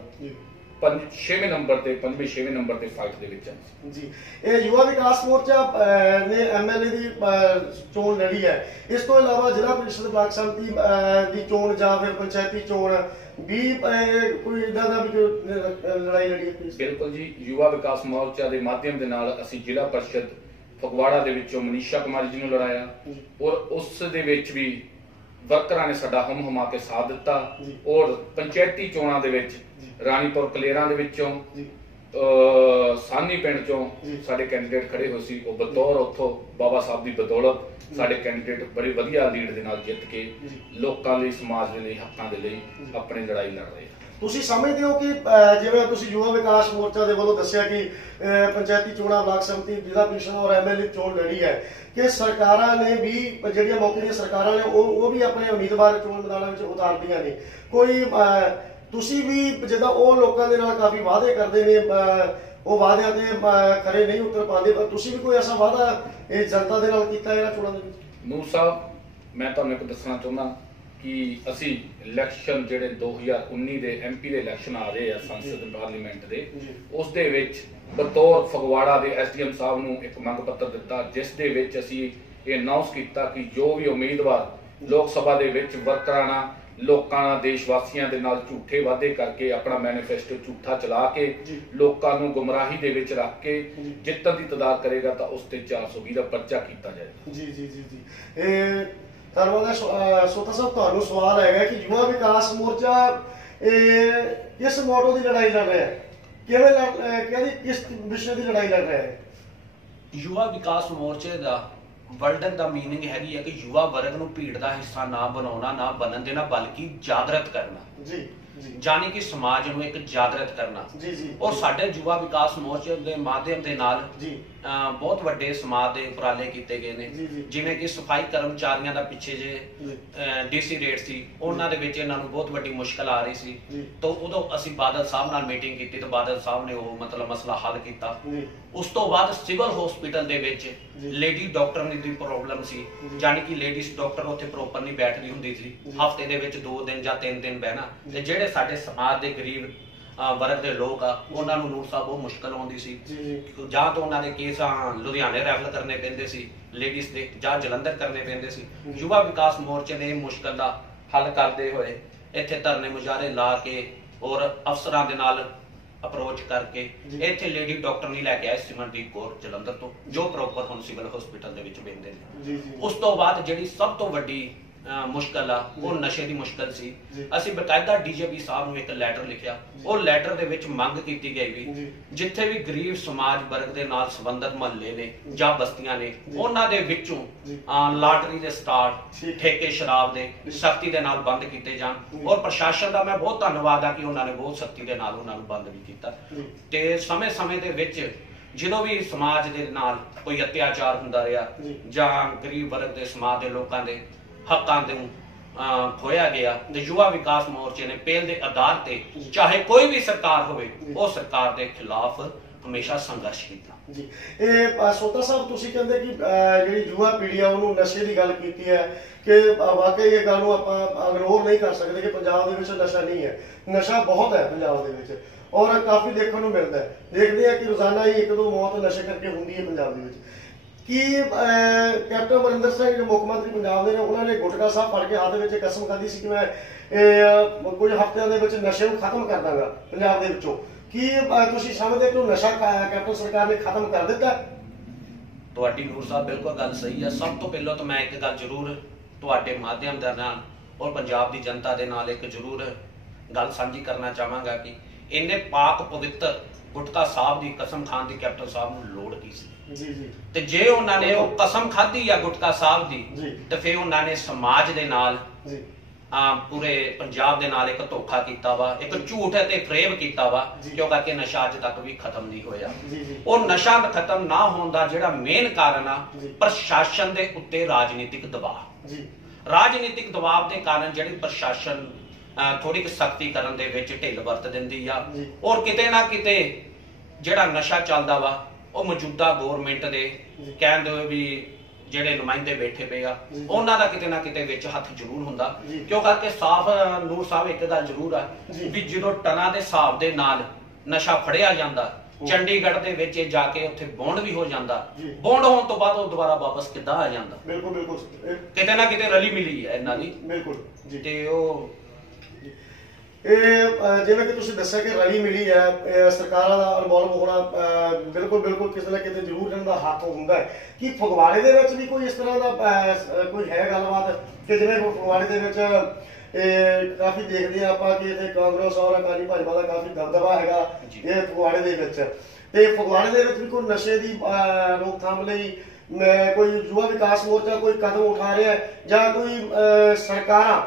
ਪੰਜ 6ਵੇਂ ਨੰਬਰ ਤੇ 5ਵੇਂ 6ਵੇਂ ਨੰਬਰ ਤੇ ਫਾਈਟ ਦੇ ਵਿੱਚ ਜੀ। ਇਹ ਯੁਵਾ ਵਿਕਾਸ ਮੋਰਚਾ ਅਹ, ਨੇ ਐਮਐਲਏ ਦੀ ਅਹ, ਚੋਣ ਲੜੀ ਹੈ। ਇਸ ਤੋਂ ਇਲਾਵਾ ਜ਼ਿਲ੍ਹਾ ਪ੍ਰੀਸ਼ਦ ਬਲਾਕ ਸੰਮਤੀ ਅਹ, ਦੀ ਚੋਣ ਜਾਂ ਫਿਰ ਪੰਚਾਇਤੀ ਚੋਣ ਵੀ ਅਹ, ਕੋਈ ਇਦਾਂ ਦਾ ਵੀ ਲੜਾਈ ਲੜੀ ਹੈ? ਬਿਲਕੁਲ ਜੀ। ਯੁਵਾ ਵਿਕਾਸ ਮੋਰਚਾ ਦੇ ਮਾਧਿਅਮ ਦੇ ਨਾਲ ਅਸੀਂ ਜ਼ਿਲ੍ਹਾ ਪਰਿਸ਼ਦ ਫਗਵਾੜਾ ਦੇ ਵਿੱਚੋਂ ਮਨੀਸ਼ਾ ਕੁਮਾਰੀ ਜੀ ਨੂੰ ਲੜਾਇਆ। ਔਰ ਉਸ ਦੇ ਵਿੱਚ ਵੀ ਵਰਕਰਾਂ ਨੇ ਸਾਡਾ ਹਮ ਹਮਾ ਕੇ ਸਾਥ ਦਿੱਤਾ। ਔਰ ਪੰਚਾਇਤੀ ਚੋਣਾਂ ਦੇ ਵਿੱਚ। ਰਾਣੀਪੁਰ ਕਲੇਰਾਂ ਦੇ ਵਿੱਚੋਂ ਸਾਨੀ ਪਿੰਡ ਚੋਂ। ਸਾਡੇ ਕੈਂਡੀਡੇਟ ਖੜੇ ਹੋਏ ਸੀ ਉਹ ਬਤੌਰ ਉੱਥੋਂ ਬਾਬਾ ਸਾਹਿਬ ਦੀ ਬਦੌਲਤ ਸਾਡੇ ਕੈਂਡੀਡੇਟ ਬੜੀ ਵਧੀਆ ਲੀਡ ਦੇ ਨਾਲ ਜਿੱਤ ਕੇ। ਲੋਕਾਂ ਲਈ ਸਮਾਜ ਦੇ ਲਈ ਹੱਕਾਂ ਦੇ ਲਈ ਆਪਣੀ ਲੜਾਈ ਲੜ ਰਹੇ ਆ ਤੁਸੀਂ ਸਮਝਦੇ ਹੋ ਕਿ ਜਿਵੇਂ ਤੁਸੀਂ ਯੁਵਾ ਵਿਕਾਸ ਮੋਰਚਾ ਦੇ ਵੱਲੋਂ ਦੱਸਿਆ ਕਿ ਪੰਚਾਇਤੀ ਚੋਣਾਂ ਬਲਾਕ ਸੰਮਤੀ ਜ਼ਿਲ੍ਹਾ ਪ੍ਰੀਸ਼ਦ ਔਰ ਐਮਐਲਏ ਚੋਣ ਲੜੀ ਹੈ, ਕਿ ਸਰਕਾਰਾਂ ਨੇ ਵੀ ਜਿਹੜੀਆਂ ਮੌਕੇ ਦੀਆਂ ਸਰਕਾਰਾਂ ਨੇ, ਉਹ ਉਹ ਵੀ ਆਪਣੇ ਉਮੀਦਵਾਰ ਚੋਣ ਮੈਦਾਨਾਂ ਵਿੱਚ ਉਤਾਰਦੀਆਂ ਨੇ। ਕੋਈ ਤੁਸੀਂ ਵੀ ਜਿੱਦਾਂ ਉਹ ਲੋਕਾਂ ਦੇ ਨਾਲ ਕਾਫੀ ਵਾਅਦੇ ਕਰਦੇ ਨੇ ਉਹ ਵਾਅਦਿਆਂ ਤੇ ਖਰੇ ਨਹੀਂ ਉਤਰ ਪਾਉਂਦੇ, ਪਰ ਤੁਸੀਂ ਵੀ ਕੋਈ ਐਸਾ ਵਾਅਦਾ, ਇਹ ਜਨਤਾ ਦੇ ਨਾਲ ਕੀਤਾ ਇਹਨਾਂ ਚੋਣਾਂ ਦੇ ਵਿੱਚ? ਨੂਰ ਸਾਹਿਬ, ਮੈਂ ਤੁਹਾਨੂੰ ਇੱਕ ਦੱਸਣਾ ਚਾਹੁੰਦਾ। ਕਿ ਅਸੀਂ ਇਲੈਕਸ਼ਨ ਜਿਹੜੇ 2019 ਦੇ ਐਮਪੀ ਦੇ ਇਲੈਕਸ਼ਨ ਆ ਰਹੇ ਆ ਸੰਸਦ ਪਾਰਲੀਮੈਂਟ ਦੇ। ਉਸ ਦੇ ਵਿੱਚ ਬਤੌਰ ਫਗਵਾੜਾ ਦੇ ਐਸਡੀਐਮ ਸਾਹਿਬ ਨੂੰ ਇੱਕ ਮੰਗ ਪੱਤਰ ਦਿੱਤਾ ਜਿਸ ਦੇ ਵਿੱਚ ਅਸੀਂ ਇਹ ਅਨਾਉਂਸ ਕੀਤਾ ਕਿ ਜੋ ਵੀ ਉਮੀਦਵਾਰ ਲੋਕ ਸਭਾ ਦੇ ਵਿੱਚ ਵਰਕਰਾਂ ਨਾਲ ਲੋਕਾਂ ਨਾਲ ਦੇਸ਼ ਵਾਸੀਆਂ ਦੇ ਨਾਲ ਝੂਠੇ ਵਾਅਦੇ ਕਰਕੇ ਆਪਣਾ ਮੈਨੀਫੈਸਟੋ ਝੂਠਾ ਚਲਾ ਕੇ। ਲੋਕਾਂ ਨੂੰ ਗੁੰਮਰਾਹੀ ਦੇ ਵਿੱਚ ਰੱਖ ਕੇ। ਜਿੱਤਣ ਦੀ ਤਦਾਦ ਕਰੇਗਾ ਤਾਂ ਉਸ ਤੇ 420 ਦਾ ਪਰਚਾ ਕੀਤਾ ਜਾਏਗਾ ਜੀ ਜੀ ਜੀ ਜੀ ਇਹ ਧਰਮਵਾਲਾ ਸੋਤਾ ਸਾਹਿਬ ਤੁਹਾਨੂੰ ਸਵਾਲ ਹੈਗਾ ਕਿ ਯੁਵਾ ਵਿਕਾਸ ਮੋਰਚਾ ਇਹ ਕਿਸ ਮੋਟੋ ਦੀ ਲੜਾਈ ਲੜ ਰਿਹਾ ਹੈ? ਕਿਵੇਂ ਕਿਹਦੀ ਕਿਸ ਵਿਸ਼ੇ ਦੀ ਲੜਾਈ ਲੜ ਰਿਹਾ ਹੈ? ਯੁਵਾ ਵਿਕਾਸ ਮੋਰਚੇ ਦਾ ਵਰਲਡ ਦਾ ਮੀਨਿੰਗ ਹੈਗੀ ਹੈ ਕਿ ਯੁਵਾ ਵਰਗ ਨੂੰ ਭੀੜ ਦਾ ਹਿੱਸਾ ਨਾ ਬਣਾਉਣਾ ਨਾ ਬਣਨ ਦੇਣਾ ਬਲਕਿ ਜਾਗਰਤ ਕਰਨਾ। ਜੀ ਜੀ। ਜਾਨੀ ਕਿ ਸਮਾਜ ਨੂੰ ਇੱਕ ਜਾਗਰਤ ਕਰਨਾ। ਜੀ ਜੀ। ਔਰ ਸਾਡੇ ਯੁਵਾ ਵਿਕਾਸ ਮੋਰਚੇ ਦੇ ਮਾਧਿਅਮ ਦੇ ਨਾਲ ਜੀ। ਬਹੁਤ ਵੱਡੇ ਸਮਾਜ ਦੇ ਉਪਰਾਲੇ ਕੀਤੇ ਗਏ ਨੇ। ਜਿਵੇਂ ਕਿ ਸਫ਼ਾਈ ਕਰਮਚਾਰੀਆਂ ਦਾ ਪਿੱਛੇ ਜੇ ਡੀਸੀ ਰੇਟ ਸੀ ਉਹਨਾਂ ਦੇ ਵਿੱਚ ਇਹਨਾਂ ਨੂੰ ਬਹੁਤ ਵੱਡੀ ਮੁਸ਼ਕਲ ਆ ਰਹੀ ਸੀ। ਤਾਂ ਉਦੋਂ ਅਸੀਂ ਬਾਦਲ ਸਾਹਿਬ ਨਾਲ ਮੀਟਿੰਗ ਕੀਤੀ ਤਾਂ ਬਾਦਲ ਸਾਹਿਬ ਨੇ ਉਹ ਮਤਲਬ ਮਸਲਾ ਹੱਲ ਕੀਤਾ ਉਸ ਤੋਂ ਬਾਅਦ ਸਿਵਲ ਹਸਪੀਟਲ ਦੇ ਵਿੱਚ। ਲੇਡੀ ਡਾਕਟਰ ਦੀ ਪ੍ਰੋਬਲਮ ਸੀ ਜੀ। ਯਾਨੀ ਕਿ ਲੇਡੀਜ਼ ਡਾਕਟਰ ਉੱਥੇ ਪ੍ਰੋਪਰ ਨਹੀਂ ਬੈਠਦੀ ਹੁੰਦੀ ਸੀ। ਹਫ਼ਤੇ ਦੇ ਵਿੱਚ 2 ਦਿਨ ਜਾਂ 3 ਦਿਨ ਬਹਿਣਾ ਤੇ ਜਿਹੜੇ ਸਾਡੇ ਸਮਾਜ ਦੇ ਗਰੀਬ ਵਰਗ ਦੇ ਲੋਕ ਆ ਉਹਨਾਂ ਨੂੰ ਨੂਰ ਸਾਹਿਬ ਉਹ ਮੁਸ਼ਕਲ ਆਉਂਦੀ ਸੀ। ਜੀ ਤਾਂ ਉਹਨਾਂ ਦੇ ਕੇਸ ਲੁਧਿਆਣੇ ਰੈਫਰ ਕਰਨੇ ਪੈਂਦੇ ਸੀ ਲੇਡੀਜ਼ ਦੇ ਜਾਂ ਜਲੰਧਰ ਕਰਨੇ ਪੈਂਦੇ ਸੀ। ਯੁਵਾ ਵਿਕਾਸ ਮੋਰਚੇ ਨੇ ਮੁਸ਼ਕਲ ਦਾ ਹੱਲ ਕਰਦੇ ਹੋਏ ਇੱਥੇ ਧਰਨੇ ਮੁਜ਼ਾਹਰੇ ਲਾ ਕੇ ਔਰ ਅਫਸਰਾਂ ਦੇ ਨਾਲ ਅਪਰੋਚ ਕਰਕੇ। ਇੱਥੇ ਲੇਡੀ ਡਾਕਟਰ ਨਹੀਂ ਲੈ ਕੇ ਆਏ ਸਿਮਰਦੀਪ ਕੌਰ ਜਲੰਧਰ ਤੋਂ ਜੋ ਪ੍ਰੋਪਰ ਹੁਣ ਸਿਵਲ ਹਸਪੀਟਲ ਦੇ ਵਿੱਚ ਬੈਠਦੇ ਨੇ। ਉਸ ਤੋਂ ਬਾਅਦ ਜਿਹੜੀ ਸਭ ਤੋਂ ਵੱਡੀ ਮੁਸ਼ਕਲ ਆ ਉਹ ਨਸ਼ੇ ਦੀ ਮੁਸ਼ਕਲ ਸੀ। ਅਸੀਂ ਬਕਾਇਦਾ ਡੀਜੀਪੀ ਸਾਹਿਬ ਨੂੰ ਇੱਕ ਲੈਟਰ ਲਿਖਿਆ ਉਹ ਲੈਟਰ ਦੇ ਵਿੱਚ ਮੰਗ ਕੀਤੀ ਗਈ ਵੀ। ਜਿੱਥੇ ਵੀ ਗਰੀਬ ਸਮਾਜ ਵਰਗ ਦੇ ਨਾਲ ਸੰਬੰਧਿਤ ਮਹੱਲੇ ਨੇ ਜਾਂ ਬਸਤੀਆਂ ਨੇ। ਉਹਨਾਂ ਦੇ ਵਿੱਚੋਂ ਲਾਟਰੀ ਦੇ ਸਟਾਰ ਠੀਕ। ਸ਼ਰਾਬ ਦੇ। ਸਖਤੀ ਦੇ ਨਾਲ ਬੰਦ ਕੀਤੇ ਜਾਣ। ਔਰ ਪ੍ਰਸ਼ਾਸਨ ਦਾ ਮੈਂ ਬਹੁਤ ਧੰਨਵਾਦ ਆ ਕਿ ਉਹਨਾਂ ਨੇ ਬਹੁਤ ਸਖਤੀ ਦੇ ਨਾਲ ਉਹਨਾਂ ਨੂੰ ਬੰਦ ਵੀ ਕੀਤਾ। ਤੇ ਸਮੇਂ-ਸਮੇਂ ਦੇ ਵਿੱਚ ਜਦੋਂ ਵੀ ਸਮਾਜ ਦੇ ਨਾਲ ਕੋਈ ਅਤਿਆਚਾਰ ਹੁੰਦਾ ਰਿਹਾ। ਜਾਂ ਗਰੀਬ ਵਰਗ ਦੇ ਸਮਾਜ ਦੇ ਲੋਕਾਂ ਦੇ ਹੱਕਾਂ ਦੇ ਖੋਇਆ ਗਿਆ। ਯੁਵਾ ਵਿਕਾਸ ਮੋਰਚੇ ਨੇ ਪਹਿਲ ਦੇ ਆਧਾਰ ਤੇ ਚਾਹੇ ਕੋਈ ਵੀ ਸਰਕਾਰ ਹੋਵੇ, ਉਹ ਸਰਕਾਰ ਦੇ ਖਿਲਾਫ ਹਮੇਸ਼ਾ ਸੰਘਰਸ਼ ਕੀਤਾ। ਜੀ। ਇਹ ਸੋਤਾ ਸਾਹਿਬ, ਤੁਸੀਂ ਕਹਿੰਦੇ ਕਿ ਜਿਹੜੀ ਯੁਵਾ ਪੀੜ੍ਹੀ ਆ, ਉਹਨੂੰ ਨਸ਼ੇ ਦੀ ਗੱਲ ਕੀਤੀ ਹੈ ਕਿ ਵਾਕਈ ਇਹ ਗੱਲ ਨੂੰ ਆਪਾਂ ਇਗਨੋਰ ਨਹੀਂ ਕਰ ਸਕਦੇ ਕਿ ਪੰਜਾਬ ਦੇ ਵਿੱਚ ਨਸ਼ਾ ਨਹੀਂ ਹੈ। ਨਸ਼ਾ ਬਹੁਤ ਹੈ ਪੰਜਾਬ ਦੇ ਵਿੱਚ ਔਰ ਕਾਫੀ ਦੇਖਣ ਨੂੰ ਮਿਲਦਾ ਹੈ। ਦੇਖਦੇ ਆ ਕਿ ਰੋਜ਼ਾਨਾ ਹੀ ਇੱਕ ਦੋ ਮੌਤ ਨਸ਼ੇ ਕਰਕੇ ਹੁੰਦੀ ਹੈ ਪੰਜਾਬ ਦੇ ਵਿੱਚ। ਕੀ ਕੈਪਟਨ ਅਮਰਿੰਦਰ ਸਿੰਘ ਜੋ, ਮੁੱਖ ਮੰਤਰੀ ਪੰਜਾਬ ਦੇ ਨੇ, ਉਹਨਾਂ ਨੇ ਗੁਟਕਾ ਸਾਹਿਬ ਫੜ ਕੇ ਹੱਥ ਵਿੱਚ ਕਸਮ ਖਾਧੀ ਸੀ ਕਿ ਮੈਂ ਕੁਝ ਹਫ਼ਤਿਆਂ ਦੇ ਵਿੱਚ ਨਸ਼ੇ ਨੂੰ ਖਤਮ ਕਰ ਦਾਂਗਾ ਪੰਜਾਬ ਦੇ ਵਿੱਚੋਂ। ਕੀ ਤੁਸੀਂ ਸਮਝਦੇ ਕਿ ਨਸ਼ਾ ਕੈਪਟਨ ਸਰਕਾਰ ਨੇ ਖਤਮ ਕਰ ਦਿੱਤਾ? ਤੁਹਾਡੀ ਨੂਰ ਸਾਹਿਬ ਬਿਲਕੁਲ ਗੱਲ ਸਹੀ ਹੈ ਸਭ ਤੋਂ ਪਹਿਲਾਂ ਤਾਂ ਮੈਂ ਇੱਕ ਗੱਲ ਜ਼ਰੂਰ ਤੁਹਾਡੇ ਮਾਧਿਅਮ ਦੇ ਨਾਲ ਔਰ ਪੰਜਾਬ ਦੀ ਜਨਤਾ ਦੇ ਨਾਲ ਇੱਕ ਜ਼ਰੂਰ ਗੱਲ ਸਾਂਝੀ ਕਰਨਾ ਚਾਹਾਂਗਾ ਕਿ ਇਹਨੇ ਪਾਕ ਪਵਿੱਤਰ ਗੁਟਕਾ ਸਾਹਿਬ ਦੀ ਕਸਮ ਖਾਨ ਦੀ ਕੈਪਟਨ ਸਾਹਿਬ ਨੂੰ ਲੋੜ ਕੀ ਸੀ? ਜੀ ਜੀ। ਤੇ ਜੇ ਉਹਨਾਂ ਨੇ ਉਹ ਕਸਮ ਖਾਧੀ ਆ ਗੁਟਕਾ ਸਾਹਿਬ। ਦੀ ਤੇ ਫਿਰ ਉਹਨਾਂ ਨੇ ਸਮਾਜ ਦੇ ਨਾਲ ਜੀ। ਆ ਪੂਰੇ ਪੰਜਾਬ ਦੇ ਨਾਲ ਇੱਕ ਧੋਖਾ ਕੀਤਾ ਵਾ ਇੱਕ ਝੂਠ ਅਤੇ ਫਰੇਬ ਕੀਤਾ ਵਾ। ਕਿਉਂ ਕਰਕੇ ਨਸ਼ਾ ਅੱਜ ਤੱਕ ਵੀ ਖਤਮ ਨਹੀਂ ਹੋਇਆ? ਉਹ ਨਸ਼ਾ ਖਤਮ ਨਾ ਹੋਣ ਦਾ ਜਿਹੜਾ ਮੇਨ ਕਾਰਨ ਆ। ਪ੍ਰਸ਼ਾਸਨ ਦੇ ਉੱਤੇ ਰਾਜਨੀਤਿਕ ਦਬਾਅ। ਜੀ। ਰਾਜਨੀਤਿਕ ਦਬਾਅ ਦੇ ਕਾਰਨ ਜਿਹੜੀ ਪ੍ਰਸ਼ਾਸਨ ਥੋੜੀ ਕੁ ਸਖਤੀ ਕਰਨ ਦੇ ਵਿੱਚ ਢਿੱਲ ਵਰਤ ਦਿੰਦੀ ਆ। ਔਰ ਕਿਤੇ ਨਾ ਕਿਤੇ ਜਿਹੜਾ ਨਸ਼ਾ ਚੱਲਦਾ ਵਾ ਉਹ ਮੌਜੂਦਾ ਗਵਰਨਮੈਂਟ ਦੇ। ਕਹਿੰਦੇ ਹੋਏ ਵੀ ਜਿਹੜੇ ਨੁਮਾਇੰਦੇ ਬੈਠੇ ਪਏ ਆ। ਉਹਨਾਂ ਦਾ ਕਿਤੇ ਨਾ ਕਿਤੇ ਵਿੱਚ ਹੱਥ ਜ਼ਰੂਰ ਹੁੰਦਾ। ਕਿਉਂ ਕਰਕੇ ਸਾਫ਼ ਨੂਰ ਸਾਹਿਬ ਇੱਕ ਗੱਲ ਜ਼ਰੂਰ ਆ। ਵੀ ਜਦੋਂ ਟਨਾਂ ਦੇ ਹਿਸਾਬ ਦੇ ਨਾਲ ਨਸ਼ਾ ਫੜਿਆ ਜਾਂਦਾ। ਚੰਡੀਗੜ੍ਹ ਦੇ ਵਿੱਚ ਇਹ ਜਾ ਕੇ ਉੱਥੇ ਬੌਂਡ ਵੀ ਹੋ ਜਾਂਦਾ। ਬੌਂਡ ਹੋਣ ਤੋਂ ਬਾਅਦ ਉਹ ਦੁਬਾਰਾ ਵਾਪਸ ਕਿੱਦਾਂ ਆ ਜਾਂਦਾ ਬਿਲਕੁਲ ਬਿਲਕੁਲ ਕਿਤੇ ਨਾ ਕਿਤੇ ਰਲੀ ਮਿਲੀ ਹੈ ਇਹਨਾਂ ਦੀ ਬਿਲਕੁਲ ਤੇ ਉਹ ਇਹ ਜਿਵੇਂ ਕਿ ਤੁਸੀਂ ਦੱਸਿਆ ਕਿ ਰਲੀ ਮਿਲੀ ਹੈ ਸਰਕਾਰਾਂ ਦਾ ਇਨਵੋਲਵ ਹੋਣਾ ਬਿਲਕੁਲ ਬਿਲਕੁਲ ਕਿਸੇ ਨਾ ਕਿਤੇ ਜ਼ਰੂਰ ਇਹਨਾਂ ਦਾ ਹੱਥ ਹੁੰਦਾ ਹੈ। ਕਿ ਫਗਵਾੜੇ ਦੇ ਵਿੱਚ ਵੀ ਕੋਈ ਇਸ ਤਰ੍ਹਾਂ ਦਾ ਕੋਈ ਹੈ ਗੱਲਬਾਤ? ਕਿ ਜਿਵੇਂ ਫਗਵਾੜੇ ਦੇ ਵਿੱਚ ਇਹ ਕਾਫੀ ਦੇਖਦੇ ਆ ਆਪਾਂ ਕਿ ਇੱਥੇ ਕਾਂਗਰਸ ਔਰ ਅਕਾਲੀ ਭਾਜਪਾ ਦਾ ਕਾਫੀ ਦਬਦਬਾ ਹੈਗਾ। ਇਹ ਫਗਵਾੜੇ ਦੇ ਵਿੱਚ। ਤੇ ਫਗਵਾੜੇ ਦੇ ਵਿੱਚ ਵੀ ਕੋਈ ਨਸ਼ੇ ਦੀ ਰੋਕਥਾਮ ਲਈ ਕੋਈ ਯੁਵਾ ਵਿਕਾਸ ਮੋਰਚਾ ਕੋਈ ਕਦਮ ਉਠਾ ਰਿਹਾ ਜਾਂ ਕੋਈ ਸਰਕਾਰਾਂ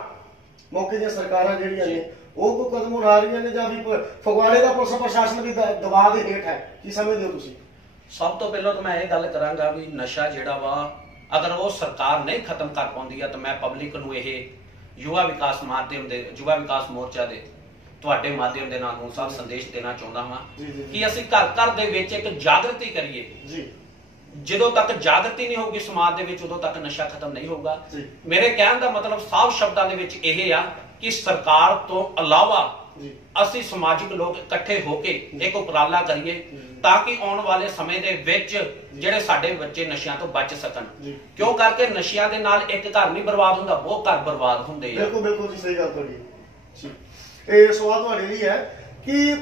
ਮੌਕੇ ਦੀਆਂ ਸਰਕਾਰਾਂ ਜਿਹੜੀਆਂ ਨੇ ਉਹ ਕੋਈ ਕਦਮ ਉਠਾ ਰਹੀਆਂ ਨੇ ਜਾਂ ਵੀ ਫਗਵਾੜੇ ਦਾ ਪੁਲਿਸ ਪ੍ਰਸ਼ਾਸਨ ਵੀ ਦਬਾਅ ਦੇ ਹੇਠ ਹੈ ਕੀ ਸਮਝਦੇ ਹੋ ਤੁਸੀਂ ਸਭ ਤੋਂ ਪਹਿਲਾਂ ਤਾਂ ਮੈਂ ਇਹ ਗੱਲ ਕਰਾਂਗਾ ਵੀ ਨਸ਼ਾ ਜਿਹੜਾ ਵਾ ਅਗਰ ਉਹ ਸਰਕਾਰ ਨਹੀਂ ਖਤਮ ਕਰ ਪਾਉਂਦੀ ਆ ਤਾਂ ਮੈਂ ਪਬਲਿਕ ਨੂੰ ਇਹ ਯੁਵਾ ਵਿਕਾਸ ਮਾਧਿਅਮ ਦੇ ਯੁਵਾ ਵਿਕਾਸ ਮੋਰਚਾ ਦੇ ਤੁਹਾਡੇ ਮਾਧਿਅਮ ਦੇ ਨਾਲ ਨੂੰ ਸਭ ਸੰਦੇਸ਼ ਦੇਣਾ ਚਾਹੁੰਦਾ ਹਾਂ। ਕਿ ਅਸੀਂ ਘਰ ਘਰ ਦੇ ਵਿੱਚ ਇੱਕ ਜਾਗਰਤੀ ਕਰੀਏ ਜੀ ਜਦੋਂ ਤੱਕ ਜਾਗਰਤੀ ਨਹੀਂ ਹੋਊਗੀ ਸਮਾਜ ਦੇ ਵਿੱਚ ਉਦੋਂ ਤੱਕ ਨਸ਼ਾ ਖਤਮ ਨਹੀਂ ਹੋਊਗਾ। ਮੇਰੇ ਕਹਿਣ ਦਾ ਮਤਲਬ ਸਾਫ਼ ਸ਼ਬਦਾਂ ਦੇ ਵਿੱਚ ਇਹ ਆ ਕਿ ਸਰਕਾਰ ਤੋਂ ਇਲਾਵਾ ਅਸੀਂ ਸਮਾਜਿਕ ਲੋਕ ਇਕੱਠੇ ਹੋ ਕੇ ਇੱਕ ਉਪਰਾਲਾ ਕਰੀਏ ਤਾਂ ਕਿ ਆਉਣ ਵਾਲੇ ਸਮੇਂ ਦੇ ਵਿੱਚ ਜਿਹੜੇ ਸਾਡੇ ਬੱਚੇ ਨਸ਼ਿਆਂ ਤੋਂ ਬਚ ਸਕਣ। ਕਿਉਂ ਕਰਕੇ ਨਸ਼ਿਆਂ ਦੇ ਨਾਲ ਇੱਕ ਘਰ ਨਹੀਂ ਬਰਬਾਦ ਹੁੰਦਾ ਬਹੁਤ ਘਰ ਬਰਬਾਦ ਹੁੰਦੇ ਆ। ਬਿਲਕੁਲ ਬਿਲਕੁਲ ਜੀ ਸਹੀ ਗੱਲ ਤੁਹਾਡੀ। ਇਹ ਸਵਾਲ ਤੁਹਾਡੇ ਲਈ ਹੈ। ਕਿ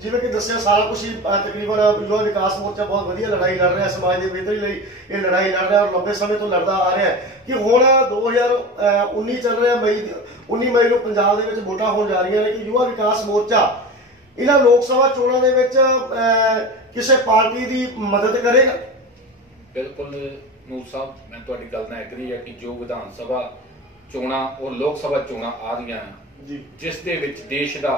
ਜਿਵੇਂ ਕਿ ਦੱਸਿਆ ਸਾਰਾ ਕੁਝ ਤਕਰੀਬਨ ਯੁਵਾ ਵਿਕਾਸ ਮੋਰਚਾ ਬਹੁਤ ਵਧੀਆ ਲੜਾਈ ਲੜ ਰਿਹਾ ਸਮਾਜ ਦੇ ਬਿਹਤਰੀ ਲਈ ਇਹ ਲੜਾਈ ਲੜ ਰਿਹਾ ਔਰ ਲੰਬੇ ਸਮੇਂ ਤੋਂ ਲੜਦਾ ਆ ਰਿਹਾ ਕਿ ਹੁਣ 2019 ਚੱਲ ਰਿਹਾ ਮਈ 19 ਮਈ ਨੂੰ ਪੰਜਾਬ ਦੇ ਵਿੱਚ ਵੋਟਾਂ ਹੋਣ ਜਾ ਰਹੀਆਂ ਨੇ ਕਿ ਯੁਵਾ ਵਿਕਾਸ ਮੋਰਚਾ ਇਹਨਾਂ ਲੋਕ ਸਭਾ ਚੋਣਾਂ ਦੇ ਵਿੱਚ ਕਿਸੇ ਪਾਰਟੀ ਦੀ ਮਦਦ ਕਰੇਗਾ ਬਿਲਕੁਲ ਨੂਰ ਸਾਹਿਬ ਮੈਂ ਤੁਹਾਡੀ ਗੱਲ ਨਾਲ ਐਗਰੀ ਹੈ ਕਿ ਜੋ ਵਿਧਾਨ ਸਭਾ ਚੋਣਾਂ ਔਰ ਲੋਕ ਸਭਾ ਚੋਣਾਂ ਆ ਰਹੀਆਂ ਜੀ। ਜਿਸ ਦੇ ਵਿੱਚ ਦੇਸ਼ ਦਾ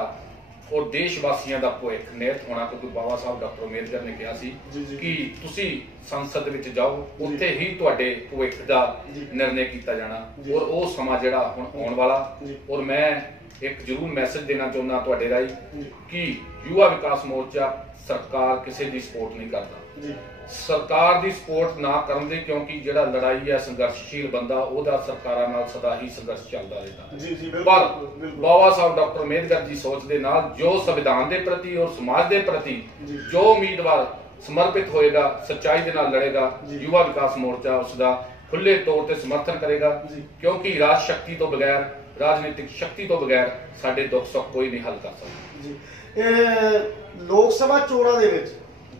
ਔਰ ਦੇਸ਼ ਵਾਸੀਆਂ ਦਾ ਭਵਿੱਖ ਨਿਰਤ ਹੋਣਾ ਕਿਉਂਕਿ ਬਾਬਾ ਸਾਹਿਬ ਡਾਕਟਰ ਅੰਬੇਦਕਰ ਨੇ ਕਿਹਾ ਸੀ। ਕਿ ਤੁਸੀਂ ਸੰਸਦ ਵਿੱਚ ਜਾਓ। ਉੱਥੇ ਹੀ ਤੁਹਾਡੇ ਭਵਿੱਖ ਦਾ। ਨਿਰਣੇ ਕੀਤਾ ਜਾਣਾ। ਔਰ ਉਹ ਸਮਾਂ ਜਿਹੜਾ ਹੁਣ ਆਉਣ ਵਾਲਾ। ਔਰ ਮੈਂ ਇੱਕ ਜ਼ਰੂਰ ਮੈਸੇਜ ਦੇਣਾ ਚਾਹੁੰਦਾ ਤੁਹਾਡੇ ਰਾਹੀਂ। ਕਿ ਯੁਵਾ ਵਿਕਾਸ ਮੋਰਚਾ ਸਰਕਾਰ ਕਿਸੇ ਦੀ ਸਪੋਰਟ ਨਹੀਂ ਕਰਦਾ ਜੀ ਸਰਕਾਰ ਦੀ ਸਪੋਰਟ ਨਾ ਕਰਨ ਦੇ ਕਿਉਂਕਿ ਜਿਹੜਾ ਲੜਾਈ ਹੈ ਸੰਘਰਸ਼ਸ਼ੀਲ ਬੰਦਾ ਉਹਦਾ ਸਰਕਾਰਾਂ ਨਾਲ ਸਦਾ ਹੀ ਸੰਘਰਸ਼ ਚੱਲਦਾ ਰਹਿੰਦਾ ਜੀ ਜੀ ਪਰ ਬਾਬਾ ਸਾਹਿਬ ਡਾਕਟਰ ਅੰਬੇਦਕਰ ਦੀ ਸੋਚ ਦੇ ਨਾਲ ਜੋ ਸੰਵਿਧਾਨ ਦੇ ਪ੍ਰਤੀ ਔਰ ਸਮਾਜ ਦੇ ਪ੍ਰਤੀ ਜੀ। ਜੋ ਉਮੀਦਵਾਰ ਸਮਰਪਿਤ ਹੋਏਗਾ ਸੱਚਾਈ ਦੇ ਨਾਲ ਲੜੇਗਾ ਜੀ। ਯੁਵਾ ਵਿਕਾਸ ਮੋਰਚਾ ਉਸ ਦਾ ਖੁੱਲੇ ਤੌਰ ਤੇ ਸਮਰਥਨ ਕਰੇਗਾ ਜੀ। ਕਿਉਂਕਿ ਰਾਜ ਸ਼ਕਤੀ ਤੋਂ ਬਗੈਰ ਰਾਜਨੀਤਿਕ ਸ਼ਕਤੀ ਤੋਂ ਬਗੈਰ ਸਾਡੇ ਦੁੱਖ ਸੁੱਖ ਕੋਈ ਨਹੀਂ ਹੱਲ ਕਰ ਸਕਦਾ ਜੀ ਇਹ ਲੋਕ ਸਭਾ ਚੋਣਾਂ ਦੇ ਵਿੱਚ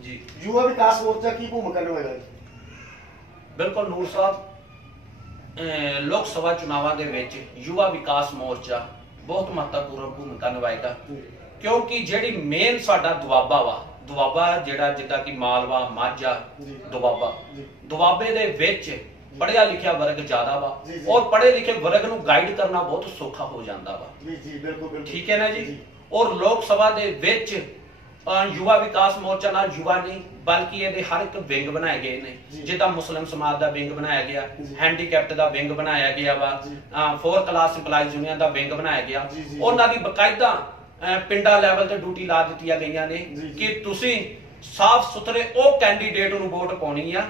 ਜੀ। ਯੁਵਾ ਵਿਕਾਸ ਮੋਰਚਾ ਕੀ ਭੂਮਿਕਾ ਨਿਭਾਏਗਾ ਜੀ? ਬਿਲਕੁਲ ਨੂਰ ਸਾਹਿਬ ਲੋਕ ਸਭਾ ਚੁਣਾਵਾਂ ਦੇ ਵਿੱਚ ਯੁਵਾ ਵਿਕਾਸ ਮੋਰਚਾ ਬਹੁਤ ਮਹੱਤਵਪੂਰਨ ਭੂਮਿਕਾ ਨਿਭਾਏਗਾ। ਕਿਉਂਕਿ ਜਿਹੜੀ ਮੇਨ ਸਾਡਾ ਦੁਆਬਾ ਵਾ ਦੁਆਬਾ ਜਿਹੜਾ ਜਿੱਦਾਂ ਕਿ ਮਾਲਵਾ ਮਾਝਾ। ਦੁਆਬਾ। ਦੁਆਬੇ ਦੇ ਵਿੱਚ ਪੜ੍ਹਿਆ ਲਿਖਿਆ ਵਰਗ ਜ਼ਿਆਦਾ ਵਾ। ਔਰ ਪੜ੍ਹੇ ਲਿਖੇ ਵਰਗ ਨੂੰ ਗਾਈਡ ਕਰਨਾ ਬਹੁਤ ਸੌਖਾ ਹੋ ਜਾਂਦਾ ਵਾ। ਜੀ ਜੀ ਬਿਲਕੁਲ ਬਿਲਕੁਲ। ਠੀਕ ਹੈ ਨਾ ਜੀ। ਔਰ ਲੋਕ ਸਭਾ ਦੇ ਵਿੱਚ ਯੁਵਾ ਵਿਕਾਸ ਮੋਰਚਾ ਨਾਲ ਯੁਵਾ ਨਹੀਂ ਬਲਕਿ ਇਹਦੇ ਹਰ ਇੱਕ ਵਿੰਗ ਬਣਾਏ ਗਏ ਨੇ। ਜਿੱਦਾਂ ਮੁਸਲਿਮ ਸਮਾਜ ਦਾ ਵਿੰਗ ਬਣਾਇਆ ਗਿਆ। ਹੈਂਡੀਕੈਪਟ ਦਾ ਵਿੰਗ ਬਣਾਇਆ ਗਿਆ ਵਾ। ਫੋਰ ਕਲਾਸ EMPLOYEES ਯੂਨੀਅਨ ਦਾ ਵਿੰਗ ਬਣਾਇਆ ਗਿਆ ਉਹਨਾਂ ਦੀ ਬਕਾਇਦਾ ਪਿੰਡਾਂ ਲੈਵਲ ਤੇ ਡਿਊਟੀ ਲਾ ਦਿੱਤੀਆਂ ਗਈਆਂ ਨੇ। ਕਿ ਤੁਸੀਂ ਸਾਫ਼ ਸੁਥਰੇ ਉਹ ਕੈਂਡੀਡੇਟ ਨੂੰ ਵੋਟ ਪਾਉਣੀ ਆ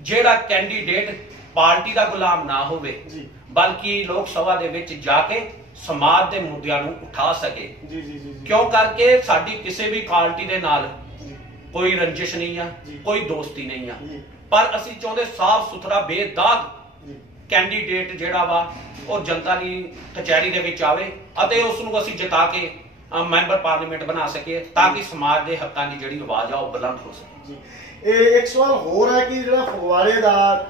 ਜਿਹੜਾ ਕੈਂਡੀਡੇਟ ਪਾਰਟੀ ਦਾ ਗੁਲਾਮ ਨਾ ਹੋਵੇ ਬਲਕਿ ਲੋਕ ਸਭਾ ਦੇ ਵਿੱਚ ਜਾ ਕੇ ਸਮਾਜ ਦੇ ਮੁੱਦਿਆਂ ਨੂੰ ਉਠਾ ਸਕੇ। ਜੀ ਜੀ ਜੀ ਕਿਉਂ ਕਰਕੇ ਸਾਡੀ ਕਿਸੇ ਵੀ ਪਾਰਟੀ ਦੇ ਨਾਲ ਕੋਈ ਰੰਜਿਸ਼ ਨਹੀਂ ਆ। ਕੋਈ ਦੋਸਤੀ ਨਹੀਂ ਆ। ਪਰ ਅਸੀਂ ਚਾਹੁੰਦੇ ਸਾਫ਼ ਸੁਥਰਾ ਬੇਦਾਗ ਕੈਂਡੀਡੇਟ ਜਿਹੜਾ ਵਾ ਉਹ ਜਨਤਾ ਦੀ ਕਚਹਿਰੀ ਦੇ ਵਿੱਚ ਆਵੇ ਅਤੇ ਉਸ ਨੂੰ ਅਸੀਂ ਜਿਤਾ ਕੇ ਮੈਂਬਰ ਪਾਰਲੀਮੈਂਟ ਬਣਾ ਸਕੀਏ ਤਾਂ ਕਿ ਸਮਾਜ ਦੇ ਹੱਕਾਂ ਦੀ ਜਿਹੜੀ ਆਵਾਜ਼ ਆ ਉਹ ਬੁਲੰਦ ਹੋ ਸਕੇ। ਜੀ। ਇਹ ਇੱਕ ਸਵਾਲ ਹੋਰ ਹੈ ਕਿ ਜਿਹੜਾ ਫਗਵਾੜੇ ਦਾ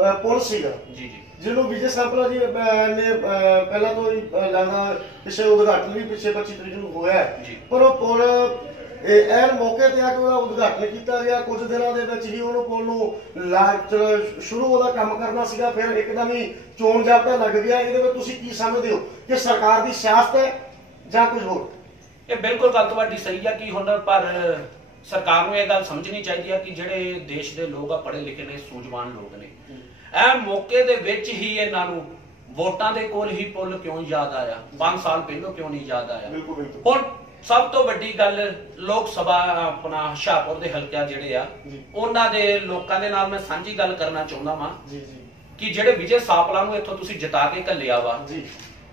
ਅਹ, ਪੁਲ ਸੀਗਾ ਜੀ ਜੀ। ਜਿਹਨੂੰ ਵਿਜੇ ਸਾਂਪਲਾ ਜੀ ਅਹ, ਨੇ ਅਹ, ਪਹਿਲਾਂ ਤੋਂ ਹੀ ਅਹ, ਲੱਗਦਾ ਪਿਛੇ ਉਦਘਾਟਨ ਵੀ ਪਿਛੇ 25 ਤਰੀਕ ਨੂੰ ਹੋਇਆ ਹੈ। ਪਰ ਉਹ ਪੁਲ ਇਹ ਐਨ ਮੌਕੇ ਤੇ ਆ ਕੇ ਉਹਦਾ ਉਦਘਾਟਨ ਕੀਤਾ ਗਿਆ। ਕੁਝ ਦਿਨਾਂ ਦੇ ਵਿੱਚ ਹੀ ਉਹਨੂੰ ਪੁਲ ਨੂੰ ਲਾ- ਚਲੋ ਸ਼ੁਰੂ ਉਹਦਾ ਕੰਮ ਕਰਨਾ ਸੀਗਾ ਫਿਰ ਇੱਕਦਮ ਹੀ ਚੋਣ ਜਾਬਤਾ ਲੱਗ ਗਿਆ। ਇਹਦੇ ਵਿੱਚ ਤੁਸੀਂ ਕੀ ਸਮਝਦੇ ਹੋ? ਕਿ ਸਰਕਾਰ ਦੀ ਸਿਆਸਤ ਹੈ ਜਾਂ ਕੁਝ ਹੋਰ? ਇਹ ਬਿਲਕੁਲ ਗੱਲ ਤੁਹਾਡੀ ਸਹੀ ਆ ਕਿ ਹੁਣ ਪਰ ਸਰਕਾਰ ਨੂੰ ਇਹ ਗੱਲ ਸਮਝਣੀ ਚਾਹੀਦੀ ਆ ਕਿ ਜਿਹੜੇ ਦੇਸ਼ ਦੇ ਲੋਕ ਆ ਪੜ੍ਹੇ ਲਿਖੇ ਨੇ ਸੂਝਵਾਨ ਲੋਕ ਨੇ। ਇਹ ਮੌਕੇ ਦੇ ਵਿੱਚ ਹੀ ਇਹਨਾਂ ਨੂੰ ਵੋਟਾਂ ਦੇ ਕੋਲ ਹੀ ਪੁੱਲ ਕਿਉਂ ਯਾਦ ਆਇਆ? 5 ਸਾਲ ਪਹਿਲਾਂ ਕਿਉਂ ਨਹੀਂ ਯਾਦ ਆਇਆ? ਬਿਲਕੁਲ ਬਿਲਕੁਲ। ਹੁਣ ਸਭ ਤੋਂ ਵੱਡੀ ਗੱਲ ਲੋਕ ਸਭਾ ਆਪਣਾ ਹੁਸ਼ਿਆਰਪੁਰ ਦੇ ਹਲਕਿਆਂ ਜਿਹੜੇ ਆ। ਉਹਨਾਂ ਦੇ ਲੋਕਾਂ ਦੇ ਨਾਲ ਮੈਂ ਸਾਂਝੀ ਗੱਲ ਕਰਨਾ ਚਾਹੁੰਦਾ ਵਾਂ ਜੀ ਜੀ। ਕਿ ਜਿਹੜੇ ਵਿਜੇ ਸਾਪਲਾ ਨੂੰ ਇੱਥੋਂ ਤੁਸੀਂ ਜਿਤਾ ਕੇ ਘੱਲਿਆ ਵਾ ਜੀ।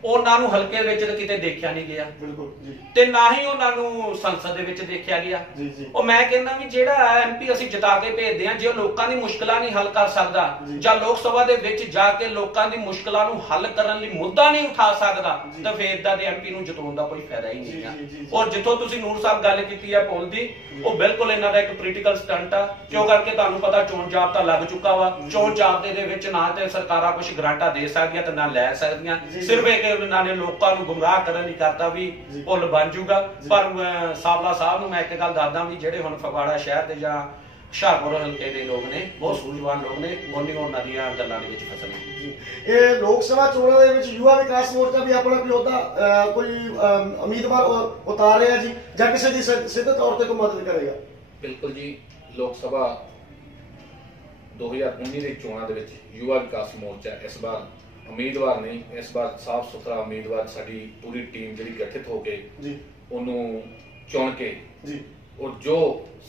ਉਹਨਾਂ ਨੂੰ ਹਲਕੇ ਵਿੱਚ ਤਾਂ ਕਿਤੇ ਦੇਖਿਆ ਨਹੀਂ ਗਿਆ। ਬਿਲਕੁਲ ਜੀ। ਤੇ ਨਾ ਹੀ ਉਹਨਾਂ ਨੂੰ ਸੰਸਦ ਦੇ ਵਿੱਚ ਦੇਖਿਆ ਗਿਆ। ਜੀ ਜੀ। ਉਹ ਮੈਂ ਕਹਿੰਦਾ ਵੀ ਜਿਹੜਾ ਐਮਪੀ ਅਸੀਂ ਜਿਤਾ ਕੇ ਭੇਜਦੇ ਆ ਜੇ ਉਹ ਲੋਕਾਂ ਦੀ ਮੁਸ਼ਕਲਾਂ ਨਹੀਂ ਹੱਲ ਕਰ ਸਕਦਾ ਜੀ। ਲੋਕ ਸਭਾ ਦੇ ਵਿੱਚ ਜਾ ਕੇ ਲੋਕਾਂ ਦੀ ਮੁਸ਼ਕਲਾਂ ਨੂੰ ਹੱਲ ਕਰਨ ਲਈ ਮੁੱਦਾ ਨਹੀਂ ਉਠਾ ਸਕਦਾ। ਤਾਂ ਫੇਰ ਇਦਾਂ ਦੇ ਐਮਪੀ ਨੂੰ ਜਿਤਾਉਣ ਦਾ ਕੋਈ ਫਾਇਦਾ ਹੀ ਨਹੀਂ ਆ। ਔਰ ਜਿੱਥੋਂ ਤੁਸੀਂ ਨੂਰ ਸਾਹਿਬ ਗੱਲ ਕੀਤੀ ਆ ਪੁੱਲ ਦੀ ਉਹ ਬਿਲਕੁਲ ਇਹਨਾਂ ਦਾ ਇੱਕ ਪੋਲੀਟੀਕਲ ਸਟੰਟ ਆ। ਕਿਉਂ ਕਰਕੇ ਤੁਹਾਨੂੰ ਪਤਾ ਚੋਣ ਜਾਬਤਾ ਲੱਗ ਚੁੱਕਾ ਵਾ? ਚੋਣ ਜਾਬਤੇ ਦੇ ਵਿੱਚ ਨਾ ਤੇ ਸਰਕਾਰਾਂ ਕੁਝ ਗਰਾਂਟਾਂ ਦੇ ਸਕਦੀਆਂ ਤੇ ਨਾ ਲੈ ਸਕਦੀਆਂ। ਸਿਰਫ ਇਹ ਕਿ ਉਹਨਾਂ ਨੇ ਲੋਕਾਂ ਨੂੰ ਗੁੰਮਰਾਹ ਕਰਨ ਲਈ ਕਰਤਾ ਵੀ। ਪੁੱਲ ਬਣ ਜੂਗਾ ਜੀ। ਪਰ ਸਾਵਲਾ ਸਾਹਿਬ ਨੂੰ ਮੈਂ ਇੱਕ ਗੱਲ ਦੱਸਦਾ ਵੀ ਜਿਹੜੇ ਹੁਣ ਫਗਵਾੜਾ ਸ਼ਹਿਰ ਦੇ ਜਾਂ ਹੁਸ਼ਿਆਰਪੁਰ ਹਲਕੇ ਦੇ ਲੋਕ ਨੇ ਬਹੁਤ ਸੂਝਵਾਨ ਲੋਕ ਨੇ ਉਹਨੀ ਉਹਨਾਂ ਦੀਆਂ ਗੱਲਾਂ ਦੇ ਵਿੱਚ ਫਸਣੇ ਜੀ। ਇਹ ਲੋਕ ਸਭਾ ਚੋਣਾਂ ਦੇ ਵਿੱਚ ਯੁਵਾ ਵਿਕਾਸ ਮੋਰਚਾ ਵੀ ਆਪਣਾ ਕੋਈ ਉਹਦਾ ਕੋਈ ਉਮੀਦਵਾਰ ਉ- ਉਤਾਰਿਆ ਜੀ ਜਾਂ ਕਿਸੇ ਦੀ ਸਿੱਧੇ ਤੌਰ ਤੇ ਕੋਈ ਮਦਦ ਕਰੇਗਾ? ਬਿਲਕੁਲ ਜੀ ਲੋਕ ਸਭਾ 2019 ਦੇ ਚੋਣਾਂ ਦੇ ਵਿੱਚ ਯੁਵਾ ਵਿਕਾਸ ਮੋਰਚਾ ਇਸ ਵਾਰ ਉਮੀਦਵਾਰ ਨਹੀਂ ਇਸ ਵਾਰ ਸਾਫ਼ ਸੁਥਰਾ ਉਮੀਦਵਾਰ ਸਾਡੀ ਪੂਰੀ ਟੀਮ ਜਿਹੜੀ ਗਠਿਤ ਹੋ ਕੇ ਜੀ ਉਹਨੂੰ ਚੁਣ ਕੇ ਜੀ ਔਰ ਜੋ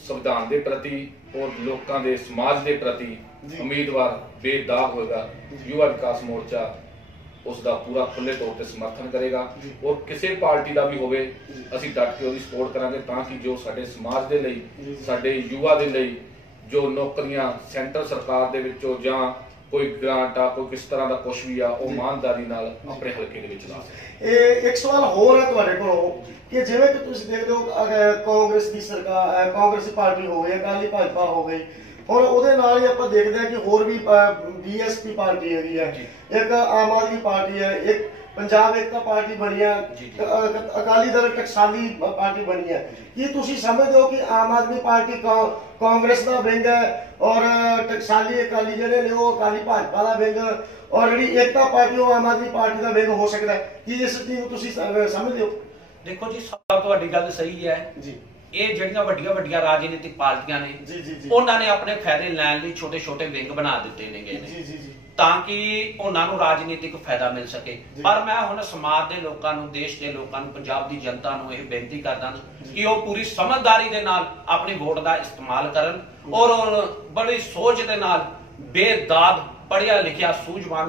ਸੰਵਿਧਾਨ ਦੇ ਪ੍ਰਤੀ ਔਰ ਲੋਕਾਂ ਦੇ ਸਮਾਜ ਦੇ ਪ੍ਰਤੀ। ਉਮੀਦਵਾਰ ਬੇਦਾਗ ਹੋਏਗਾ ਯੁਵਾ ਵਿਕਾਸ ਮੋਰਚਾ ਉਸ ਦਾ ਪੂਰਾ ਖੁੱਲੇ ਤੌਰ ਤੇ ਸਮਰਥਨ ਕਰੇਗਾ। ਔਰ ਕਿਸੇ ਪਾਰਟੀ ਦਾ ਵੀ ਹੋਵੇ। ਅਸੀਂ ਡਟ ਕੇ ਉਹਦੀ ਸਪੋਰਟ ਕਰਾਂਗੇ ਤਾਂ ਕਿ ਜੋ ਸਾਡੇ ਸਮਾਜ ਦੇ ਲਈ। ਸਾਡੇ ਯੁਵਾ ਦੇ ਲਈ ਜੋ ਨੌਕਰੀਆਂ ਸੈਂਟਰ ਸਰਕਾਰ ਦੇ ਵਿੱਚੋਂ ਜਾਂ ਕੋਈ ਗ੍ਰਾਂਟ ਆ ਕੋਈ ਕਿਸ ਤਰ੍ਹਾਂ ਦਾ ਕੁਝ ਵੀ ਆ ਉਹ। ਇਮਾਨਦਾਰੀ ਨਾਲ ਆਪਣੇ ਹਲਕੇ ਦੇ ਵਿੱਚ ਲਾ ਸਕੇ ਇਹ ਇੱਕ ਸਵਾਲ ਹੋਰ ਹੈ ਤੁਹਾਡੇ ਕੋਲੋਂ ਕਿ ਜਿਵੇਂ ਕਿ ਤੁਸੀਂ ਦੇਖਦੇ ਹੋ ਕਾਂਗਰਸ ਦੀ ਸਰਕਾਰ ਕਾਂਗਰਸੀ ਪਾਰਟੀ ਹੋ ਗਈ ਅਕਾਲੀ ਭਾਜਪਾ ਹੋ ਗਈ ਹੁਣ ਉਹਦੇ ਨਾਲ ਹੀ ਆਪਾਂ ਦੇਖਦੇ ਹਾਂ ਕਿ ਹੋਰ ਵੀ ਬੀਐਸਪੀ ਪਾਰਟੀ ਹੈਗੀ ਹੈ। ਇੱਕ ਆਮ ਆਦਮੀ ਪਾਰਟੀ ਹੈ ਇੱਕ ਪੰਜਾਬ ਏਕਤਾ ਪਾਰਟੀ ਬਣੀ ਅ- ਅਕਾਲੀ ਦਲ ਟਕਸਾਲੀ ਪਾਰਟੀ ਬਣੀ ਹੈ ਕੀ ਤੁਸੀਂ ਸਮਝਦੇ ਹੋ ਕਿ ਆਮ ਆਦਮੀ ਪਾਰਟੀ ਕਾਂਗਰਸ ਦਾ ਵਿੰਗ ਹੈ ਔਰ ਟਕਸਾਲੀ ਅਕਾਲੀ ਜਿਹੜੇ ਨੇ ਉਹ ਅਕਾਲੀ ਭਾਜਪਾ ਦਾ ਵਿੰਗ ਔਰ ਜਿਹੜੀ ਏਕਤਾ ਪਾਰਟੀ ਉਹ ਆਮ ਆਦਮੀ ਪਾਰਟੀ ਦਾ ਵਿੰਗ ਹੋ ਸਕਦਾ ਕੀ ਇਸ ਚੀਜ਼ ਨੂੰ ਤੁਸੀਂ ਸਮਝਦੇ ਹੋ? ਦੇਖੋ ਜੀ ਸਭ ਤੁਹਾਡੀ ਗੱਲ ਸਹੀ ਹੈ। ਜੀ। ਇਹ ਜਿਹੜੀਆਂ ਵੱਡੀਆਂ ਵੱਡੀਆਂ ਰਾਜਨੀਤਿਕ ਪਾਰਟੀਆਂ ਨੇ ਜੀ ਜੀ ਜੀ। ਉਹਨਾਂ ਨੇ ਆਪਣੇ ਫਾਇਦੇ ਲੈਣ ਲਈ ਛੋਟੇ ਛੋਟੇ ਵਿੰਗ ਬਣਾ ਦਿੱਤੇ ਨੇਗੇ। ਨੇ ਜੀ ਜੀ ਜੀ। ਤਾਂ ਕਿ ਉਹਨਾਂ ਨੂੰ ਰਾਜਨੀਤਿਕ ਫਾਇਦਾ ਮਿਲ ਸਕੇ। ਪਰ ਮੈਂ ਹੁਣ ਸਮਾਜ ਦੇ ਲੋਕਾਂ ਨੂੰ ਦੇਸ਼ ਦੇ ਲੋਕਾਂ ਨੂੰ ਪੰਜਾਬ ਦੀ ਜਨਤਾ ਨੂੰ ਇਹ ਬੇਨਤੀ ਕਰਦਾ ਕਿ ਉਹ ਪੂਰੀ ਸਮਝਦਾਰੀ ਦੇ ਨਾਲ ਆਪਣੀ ਵੋਟ ਦਾ ਇਸਤੇਮਾਲ ਕਰਨ ਔਰ ਬੜੀ ਸੋਚ ਦੇ ਨਾਲ ਬੇਦਾਗ ਪੜਿਆ ਲਿਖਿਆ ਸੂਝਵਾਨ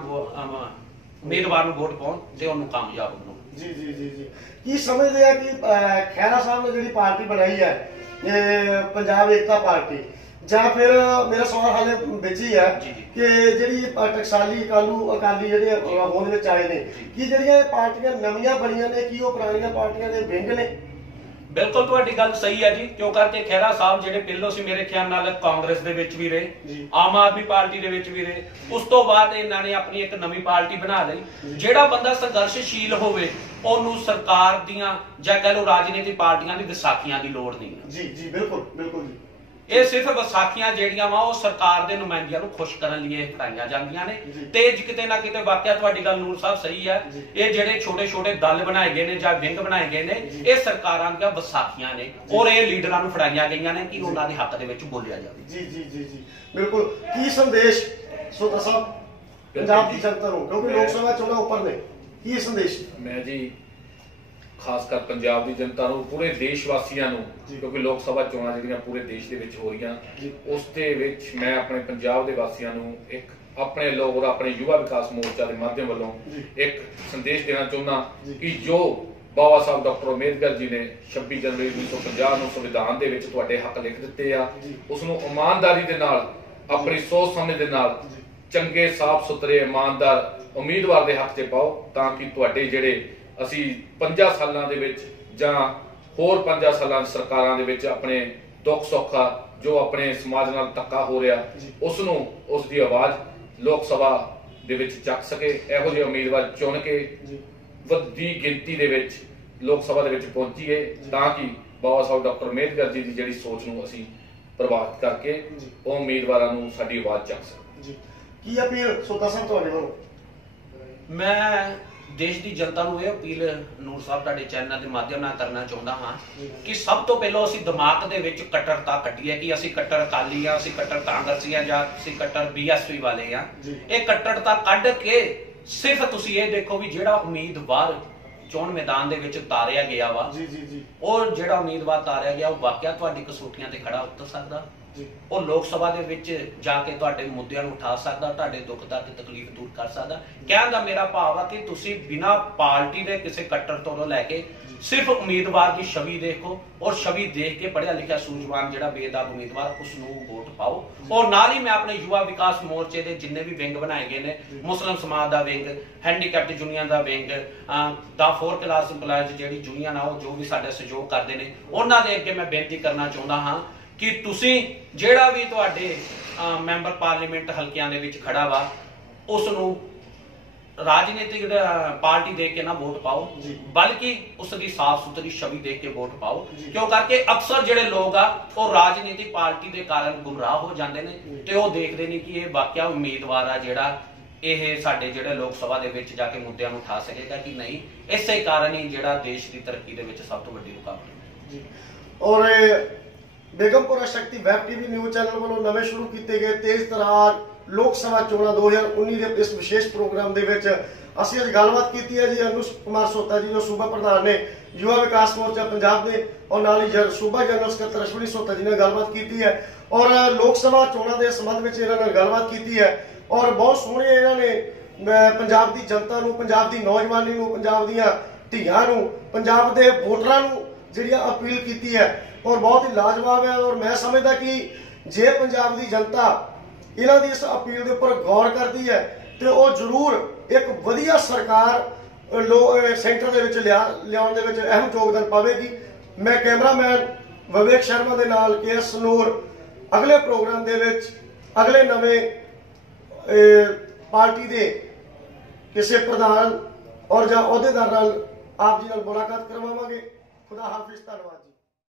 ਉਮੀਦਵਾਰ ਨੂੰ ਵੋਟ ਪਾਉਣ ਤੇ ਉਹਨੂੰ ਕਾਮਯਾਬ ਬਣਾਉਣ। ਜੀ ਜੀ ਜੀ ਜੀ। ਕੀ ਸਮਝਦੇ ਆ ਕਿ ਖਹਿਰਾ ਸਾਹਿਬ ਨੇ ਜਿਹੜੀ ਪਾਰਟੀ ਬਣਾਈ ਹੈ ਇਹ ਪੰਜਾਬ ਏਕਤਾ ਪਾਰਟੀ ਜਾਂ ਫਿਰ ਮੇਰਾ ਸਵਾਲ ਹਾਲੇ ਵਿੱਚ ਹੀ। ਕਿ ਜਿਹੜੀ ਟਕਸਾਲੀ ਅਕਾਲੂ ਅਕਾਲੀ ਜਿਹੜੇ ਹੋਂਦ ਵਿੱਚ ਆਏ ਨੇ। ਕੀ ਜਿਹੜੀਆਂ ਇਹ ਪਾਰਟੀਆਂ ਨਵੀਆਂ ਬਣੀਆਂ ਨੇ ਕੀ ਉਹ ਪੁਰਾਣੀਆਂ ਪਾਰਟੀਆਂ ਦੇ ਵਿੰਗ ਨੇ ਬਿਲਕੁਲ ਤੁਹਾਡੀ ਗੱਲ ਸਹੀ ਹੈ ਜੀ ਕਿਉਂ ਕਰਕੇ ਖਹਿਰਾ ਸਾਹਿਬ ਜਿਹੜੇ ਪਹਿਲੋਂ ਸੀ ਮੇਰੇ ਖਿਆਲ ਨਾਲ ਕਾਂਗਰਸ ਦੇ ਵਿੱਚ ਵੀ। ਰਹੇ ਆਮ ਆਦਮੀ ਪਾਰਟੀ ਦੇ ਵਿੱਚ ਵੀ ਰਹੇ ਉਸ ਤੋਂ ਬਾਅਦ ਇਹਨਾਂ ਨੇ ਆਪਣੀ ਇੱਕ ਨਵੀਂ ਪਾਰਟੀ ਬਣਾ ਲਈ ਜਿਹੜਾ ਬੰਦਾ ਸੰਘਰਸ਼ਸ਼ੀਲ ਹੋਵੇ ਉਹਨੂੰ ਸਰਕਾਰ ਦੀਆਂ ਜਾਂ ਕਹਿ ਲਓ ਰਾਜਨੀਤਿਕ ਪਾਰਟੀਆਂ ਦੀ ਵਿਸਾਖੀਆਂ ਦੀ ਲੋੜ ਨਹੀਂ ਜੀ ਜੀ ਬਿਲਕੁਲ ਬਿਲਕੁਲ ਜੀ ਇਹ ਸਿਰਫ ਵਿਸਾਖੀਆਂ ਜਿਹੜੀਆਂ ਵਾ ਉਹ ਸਰਕਾਰ ਦੇ ਨੁਮਾਇੰਦਿਆਂ ਨੂੰ ਖੁਸ਼ ਕਰਨ ਲਈ ਇਹ ਕਰਾਈਆਂ ਜਾਂਦੀਆਂ ਨੇ। ਤੇ ਜੇ ਕਿਤੇ ਨਾ ਕਿਤੇ ਵਾਕਿਆ ਤੁਹਾਡੀ ਗੱਲ ਨੂਰ ਸਾਹਿਬ ਸਹੀ ਹੈ। ਇਹ ਜਿਹੜੇ ਛੋਟੇ ਛੋਟੇ ਦਲ ਬਣਾਏ ਗਏ ਨੇ ਜਾਂ ਵਿੰਗ ਬਣਾਏ ਗਏ ਨੇ। ਇਹ ਸਰਕਾਰਾਂ ਦੀਆਂ ਵਿਸਾਖੀਆਂ ਨੇ ਔਰ ਇਹ ਲੀਡਰਾਂ ਨੂੰ ਫੜਾਈਆਂ ਗਈਆਂ ਨੇ ਕਿ ਉਹਨਾਂ ਦੇ ਹੱਕ ਦੇ ਵਿੱਚ ਬੋਲਿਆ ਜਾਵੇ। ਜੀ ਜੀ ਜੀ ਜੀ। ਬਿਲਕੁਲ। ਕੀ ਸੰਦੇਸ਼ ਸੋਤਾ ਸਾਹਿਬ? ਪੰਜਾਬ ਦੀ ਜਨਤਾ ਨੂੰ ਕਿਉਂਕਿ ਲੋਕ ਸਭਾ ਚੋਣਾਂ ਉੱਪਰ ਨੇ। ਕੀ ਸੰਦੇਸ਼? ਮੈਂ ਜੀ ਖਾਸ ਕਰ ਪੰਜਾਬ ਦੀ ਜਨਤਾ ਨੂੰ ਪੂਰੇ ਦੇਸ਼ ਵਾਸੀਆਂ ਨੂੰ। ਕਿਉਂਕਿ ਲੋਕ ਸਭਾ ਚੋਣਾਂ ਜਿਹੜੀਆਂ ਪੂਰੇ ਦੇਸ਼ ਦੇ ਵਿੱਚ ਹੋ ਰਹੀਆਂ। ਉਸ ਦੇ ਵਿੱਚ ਮੈਂ ਆਪਣੇ ਪੰਜਾਬ ਦੇ ਵਾਸੀਆਂ ਨੂੰ ਇੱਕ ਆਪਣੇ ਲੋਕ ਔਰ ਆਪਣੇ ਯੁਵਾ ਵਿਕਾਸ ਮੋਰਚਾ ਦੇ ਮਾਧਿਅਮ ਵੱਲੋਂ। ਇੱਕ ਸੰਦੇਸ਼ ਦੇਣਾ ਚਾਹੁੰਦਾ। ਕਿ ਜੋ ਬਾਬਾ ਸਾਹਿਬ ਡਾਕਟਰ ਅੰਬੇਦਕਰ ਜੀ ਨੇ 26 ਜਨਵਰੀ 1950 ਨੂੰ ਸੰਵਿਧਾਨ ਦੇ ਵਿੱਚ ਤੁਹਾਡੇ ਹੱਕ ਲਿਖ ਦਿੱਤੇ ਆ। ਉਸ ਨੂੰ ਇਮਾਨਦਾਰੀ ਦੇ ਨਾਲ ਆਪਣੀ ਸੋਚ ਸਮਝ ਦੇ ਨਾਲ। ਚੰਗੇ ਸਾਫ਼ ਸੁਥਰੇ ਇਮਾਨਦਾਰ ਉਮੀਦਵਾਰ ਦੇ ਹੱਕ 'ਚ ਪਾਓ ਤਾਂ ਕਿ ਤੁਹਾਡੇ ਜਿਹੜੇ ਅਸੀਂ 50 ਸਾਲਾਂ ਦੇ ਵਿੱਚ ਜਾਂ ਹੋਰ 50 ਸਾਲਾਂ ਦੀ ਸਰਕਾਰਾਂ ਦੇ ਵਿੱਚ ਆਪਣੇ ਦੁੱਖ ਸੁੱਖਾ ਜੋ ਆਪਣੇ ਸਮਾਜ ਨਾਲ ਧੱਕਾ ਹੋ ਰਿਹਾ। ਉਸ ਨੂੰ ਉਸ ਦੀ ਆਵਾਜ਼ ਲੋਕ ਸਭਾ ਦੇ ਵਿੱਚ ਚੱਕ ਸਕੇ ਇਹੋ ਜਿਹੇ ਉਮੀਦਵਾਰ ਚੁਣ ਕੇ ਵੱਡੀ ਗਿਣਤੀ ਦੇ ਵਿੱਚ ਲੋਕ ਸਭਾ ਦੇ ਵਿੱਚ ਪਹੁੰਚੀਏ ਤਾਂ ਕਿ ਬਾਬਾ ਸਾਹਿਬ ਡਾਕਟਰ ਅੰਬੇਦਕਰ ਜੀ ਦੀ ਜਿਹੜੀ ਸੋਚ ਨੂੰ ਅਸੀਂ ਪ੍ਰਭਾਵਿਤ ਕਰਕੇ। ਉਹ ਉਮੀਦਵਾਰਾਂ ਨੂੰ ਸਾਡੀ ਆਵਾਜ਼ ਚੱਕ ਸਕੀਏ ਜੀ। ਕੀ ਅਪੀਲ ਸੋਤਾ ਸਾਹਿਬ ਤੁਹਾਡੇ ਵੱਲੋਂ? ਮੈਂ ਦੇਸ਼ ਦੀ ਜਨਤਾ ਨੂੰ ਇਹ ਅਪੀਲ ਨੂਰ ਸਾਹਿਬ ਤੁਹਾਡੇ ਚੈਨਲ ਦੇ ਮਾਧਿਅਮ ਨਾਲ ਕਰਨਾ ਚਾਹੁੰਦਾ ਹਾਂ। ਕਿ ਸਭ ਤੋਂ ਪਹਿਲਾਂ ਅਸੀਂ ਦਿਮਾਗ ਦੇ ਵਿੱਚ ਕੱਟੜਤਾ ਕੱਢੀਏ ਕਿ ਅਸੀਂ ਕੱਟੜ ਅਕਾਲੀ ਆ ਅਸੀਂ ਕੱਟੜ ਕਾਂਗਰਸੀ ਆ ਜਾਂ ਅਸੀਂ ਕੱਟੜ ਬੀਐਸਪੀ ਵਾਲੇ ਆ। ਇਹ ਕੱਟੜਤਾ ਕੱਢ ਕੇ ਸਿਰਫ ਤੁਸੀਂ ਇਹ ਦੇਖੋ ਵੀ ਜਿਹੜਾ ਉਮੀਦਵਾਰ ਚੋਣ ਮੈਦਾਨ ਦੇ ਵਿੱਚ ਤਾਰਿਆ ਗਿਆ ਵਾ ਜੀ ਜੀ ਜੀ ਉਹ ਜਿਹੜਾ ਉਮੀਦਵਾਰ ਤਾਰਿਆ ਗਿਆ ਉਹ ਵਾਕਿਆ ਤੁਹਾਡੀ ਕਸੌਟੀਆਂ ਤੇ ਖੜਾ ਉਤਰ ਸਕਦਾ ਉਹ ਲੋਕ ਸਭਾ ਦੇ ਵਿੱਚ ਜਾ ਕੇ ਤੁਹਾਡੇ ਮੁੱਦਿਆਂ ਨੂੰ ਉਠਾ ਸਕਦਾ ਤੁਹਾਡੇ ਦੁੱਖ ਦਰਦ ਤਕਲੀਫ ਦੂਰ ਕਰ ਸਕਦਾ। ਕਹਿਣ ਦਾ ਮੇਰਾ ਭਾਵ ਆ ਕਿ ਤੁਸੀਂ ਬਿਨਾ ਪਾਰਟੀ ਦੇ ਕਿਸੇ ਕੱਟਰ ਤੋਂ ਲੈ ਕੇ ਸਿਰਫ ਉਮੀਦਵਾਰ ਦੀ ਛਵੀ ਦੇਖੋ ਔਰ ਛਵੀ ਦੇਖ ਕੇ ਪੜ੍ਹਿਆ ਲਿਖਿਆ ਸੂਝਵਾਨ ਜਿਹੜਾ ਬੇਦਾਗ ਉਮੀਦਵਾਰ ਉਸ ਨੂੰ ਵੋਟ ਪਾਓ। ਔਰ ਨਾਲ ਹੀ ਮੈਂ ਆਪਣੇ ਯੁਵਾ ਵਿਕਾਸ ਮੋਰਚੇ ਦੇ ਜਿੰਨੇ ਵੀ ਵਿੰਗ ਬਣਾਏ ਗਏ ਨੇ ਮੁਸਲਿਮ ਸਮਾਜ ਦਾ ਵਿੰਗ ਹੈਂਡੀਕੈਪਟ ਯੂਨੀਅਨ ਦਾ ਵਿੰਗ ਦਾ ਫੋਰ ਕਲਾਸ EMPLOYEES ਜਿਹੜੀ ਯੂਨੀਅਨ ਆ ਉਹ ਜੋ ਵੀ ਸਾਡੇ ਸਹਿਯੋਗ ਕਰਦੇ ਨੇ ਉਹਨਾਂ ਦੇ ਅੱਗੇ ਮੈਂ ਬੇਨਤੀ ਕਰਨਾ ਚਾਹੁੰਦਾ ਹਾਂ ਕਿ ਤੁਸੀਂ ਜਿਹੜਾ ਵੀ ਤੁਹਾਡੇ ਮੈਂਬਰ ਪਾਰਲੀਮੈਂਟ ਹਲਕਿਆਂ ਦੇ ਵਿੱਚ ਖੜਾ ਵਾ ਉਸ ਨੂੰ ਰਾਜਨੀਤਿਕ ਪਾਰਟੀ ਦੇਖ ਕੇ ਨਾ ਵੋਟ ਪਾਓ। ਬਲਕਿ ਉਸ ਦੀ ਸਾਫ਼ ਸੁਥਰੀ ਛਵੀ ਦੇਖ ਕੇ ਵੋਟ ਪਾਓ। ਕਿਉਂ ਕਰਕੇ ਅਕਸਰ ਜਿਹੜੇ ਲੋਕ ਆ ਉਹ ਰਾਜਨੀਤਿਕ ਪਾਰਟੀ ਦੇ ਕਾਰਨ ਗੁੰਮਰਾਹ ਹੋ ਜਾਂਦੇ ਨੇ ਤੇ ਉਹ ਦੇਖਦੇ ਨਹੀਂ ਕਿ ਇਹ ਵਾਕਿਆ ਉਮੀਦਵਾਰ ਆ ਜਿਹੜਾ ਇਹ ਸਾਡੇ ਜਿਹੜੇ ਲੋਕ ਸਭਾ ਦੇ ਵਿੱਚ ਜਾ ਕੇ ਮੁੱਦਿਆਂ ਨੂੰ ਉਠਾ ਸਕੇਗਾ ਕਿ ਨਹੀਂ। ਇਸੇ ਕਾਰਨ ਹੀ ਜਿਹੜਾ ਦੇਸ਼ ਦੀ ਤਰੱਕੀ ਦੇ ਵਿੱਚ ਸਭ ਤੋਂ ਵੱਡੀ ਰੁਕਾਵਟ ਹੈ। ਜੀ। ਔਰ Begampura Shakti web TV news channel ਵੱਲੋਂ ਨਵੇਂ ਸ਼ੁਰੂ ਕੀਤੇ ਗਏ ਤੇਜ਼ ਤਰਾਰ ਲੋਕ ਸਭਾ ਚੋਣਾਂ 2019 ਦੇ ਇਸ ਵਿਸ਼ੇਸ਼ ਪ੍ਰੋਗਰਾਮ ਦੇ ਵਿੱਚ ਅਸੀਂ ਅੱਜ ਗੱਲਬਾਤ ਕੀਤੀ ਹੈ ਜੀ ਅਨੁਸ਼ ਕੁਮਾਰ ਸੋਤਾ ਜੀ ਜੋ ਸੂਬਾ ਪ੍ਰਧਾਨ ਨੇ, ਯੁਵਾ ਵਿਕਾਸ ਮੋਰਚਾ ਪੰਜਾਬ ਦੇ ਔਰ ਨਾਲ ਹੀ ਸੂਬਾ ਜਨਰਲ ਸਕੱਤਰ ਅਸ਼ਵਨੀ ਸੋਤਾ ਜੀ ਨੇ ਗੱਲਬਾਤ ਕੀਤੀ ਹੈ ਔਰ ਲੋਕ ਸਭਾ ਚੋਣਾਂ ਦੇ ਸੰਬੰਧ ਵਿੱਚ ਇਹਨਾਂ ਨਾਲ ਗੱਲਬਾਤ ਕੀਤੀ ਹੈ ਔਰ ਬਹੁਤ ਸੋਹਣੇ ਇਹਨਾਂ ਨੇ ਪੰਜਾਬ ਦੀ ਜਨਤਾ ਨੂੰ, ਪੰਜਾਬ ਦੀ ਨੌਜਵਾਨੀ ਨੂੰ, ਪੰਜਾਬ ਦੀਆਂ ਧੀਆਂ ਨੂੰ, ਪੰਜਾਬ ਦੇ ਵੋਟਰਾਂ ਨੂੰ ਜਿਹੜੀ ਅਪੀਲ ਕੀਤੀ ਹੈ, ਔਰ ਬਹੁਤ ਹੀ ਲਾਜਵਾਬ ਹੈ, ਔਰ ਮੈਂ ਸਮਝਦਾ ਕਿ ਜੇ ਪੰਜਾਬ ਦੀ ਜਨਤਾ ਇਹਨਾਂ ਦੀ ਇਸ ਅਪੀਲ ਦੇ ਉੱਪਰ ਗੌਰ ਕਰਦੀ ਹੈ, ਤੇ ਉਹ ਜ਼ਰੂਰ ਇੱਕ ਵਧੀਆ ਸਰਕਾਰ ਲੋ ਸੈਂਟਰ ਦੇ ਵਿੱਚ ਲਿਆ, ਲਿਆਉਣ ਦੇ ਵਿੱਚ ਅਹਿਮ ਯੋਗਦਾਨ ਪਾਵੇਗੀ। ਮੈਂ ਕੈਮਰਾਮੈਨ ਵਿਵੇਕ ਸ਼ਰਮਾ ਦੇ ਨਾਲ ਕੇ ਐਸ ਨੂਰ, ਅਗਲੇ ਪ੍ਰੋਗਰਾਮ ਦੇ ਵਿੱਚ, ਅਗਲੇ ਨਵੇਂ ਪਾਰਟੀ ਦੇ ਕਿਸੇ ਪ੍ਰਧਾਨ ਔਰ ਜਾਂ ਅਹੁਦੇਦਾਰ ਨਾਲ ਆਪ ਜੀ ਨਾਲ ਮੁਲਾਕਾਤ ਕਰਵਾਵਾਂਗੇ। ਖੁਦਾ ਹਾਫਿਜ਼ ਧੰਨਵਾਦ ਜੀ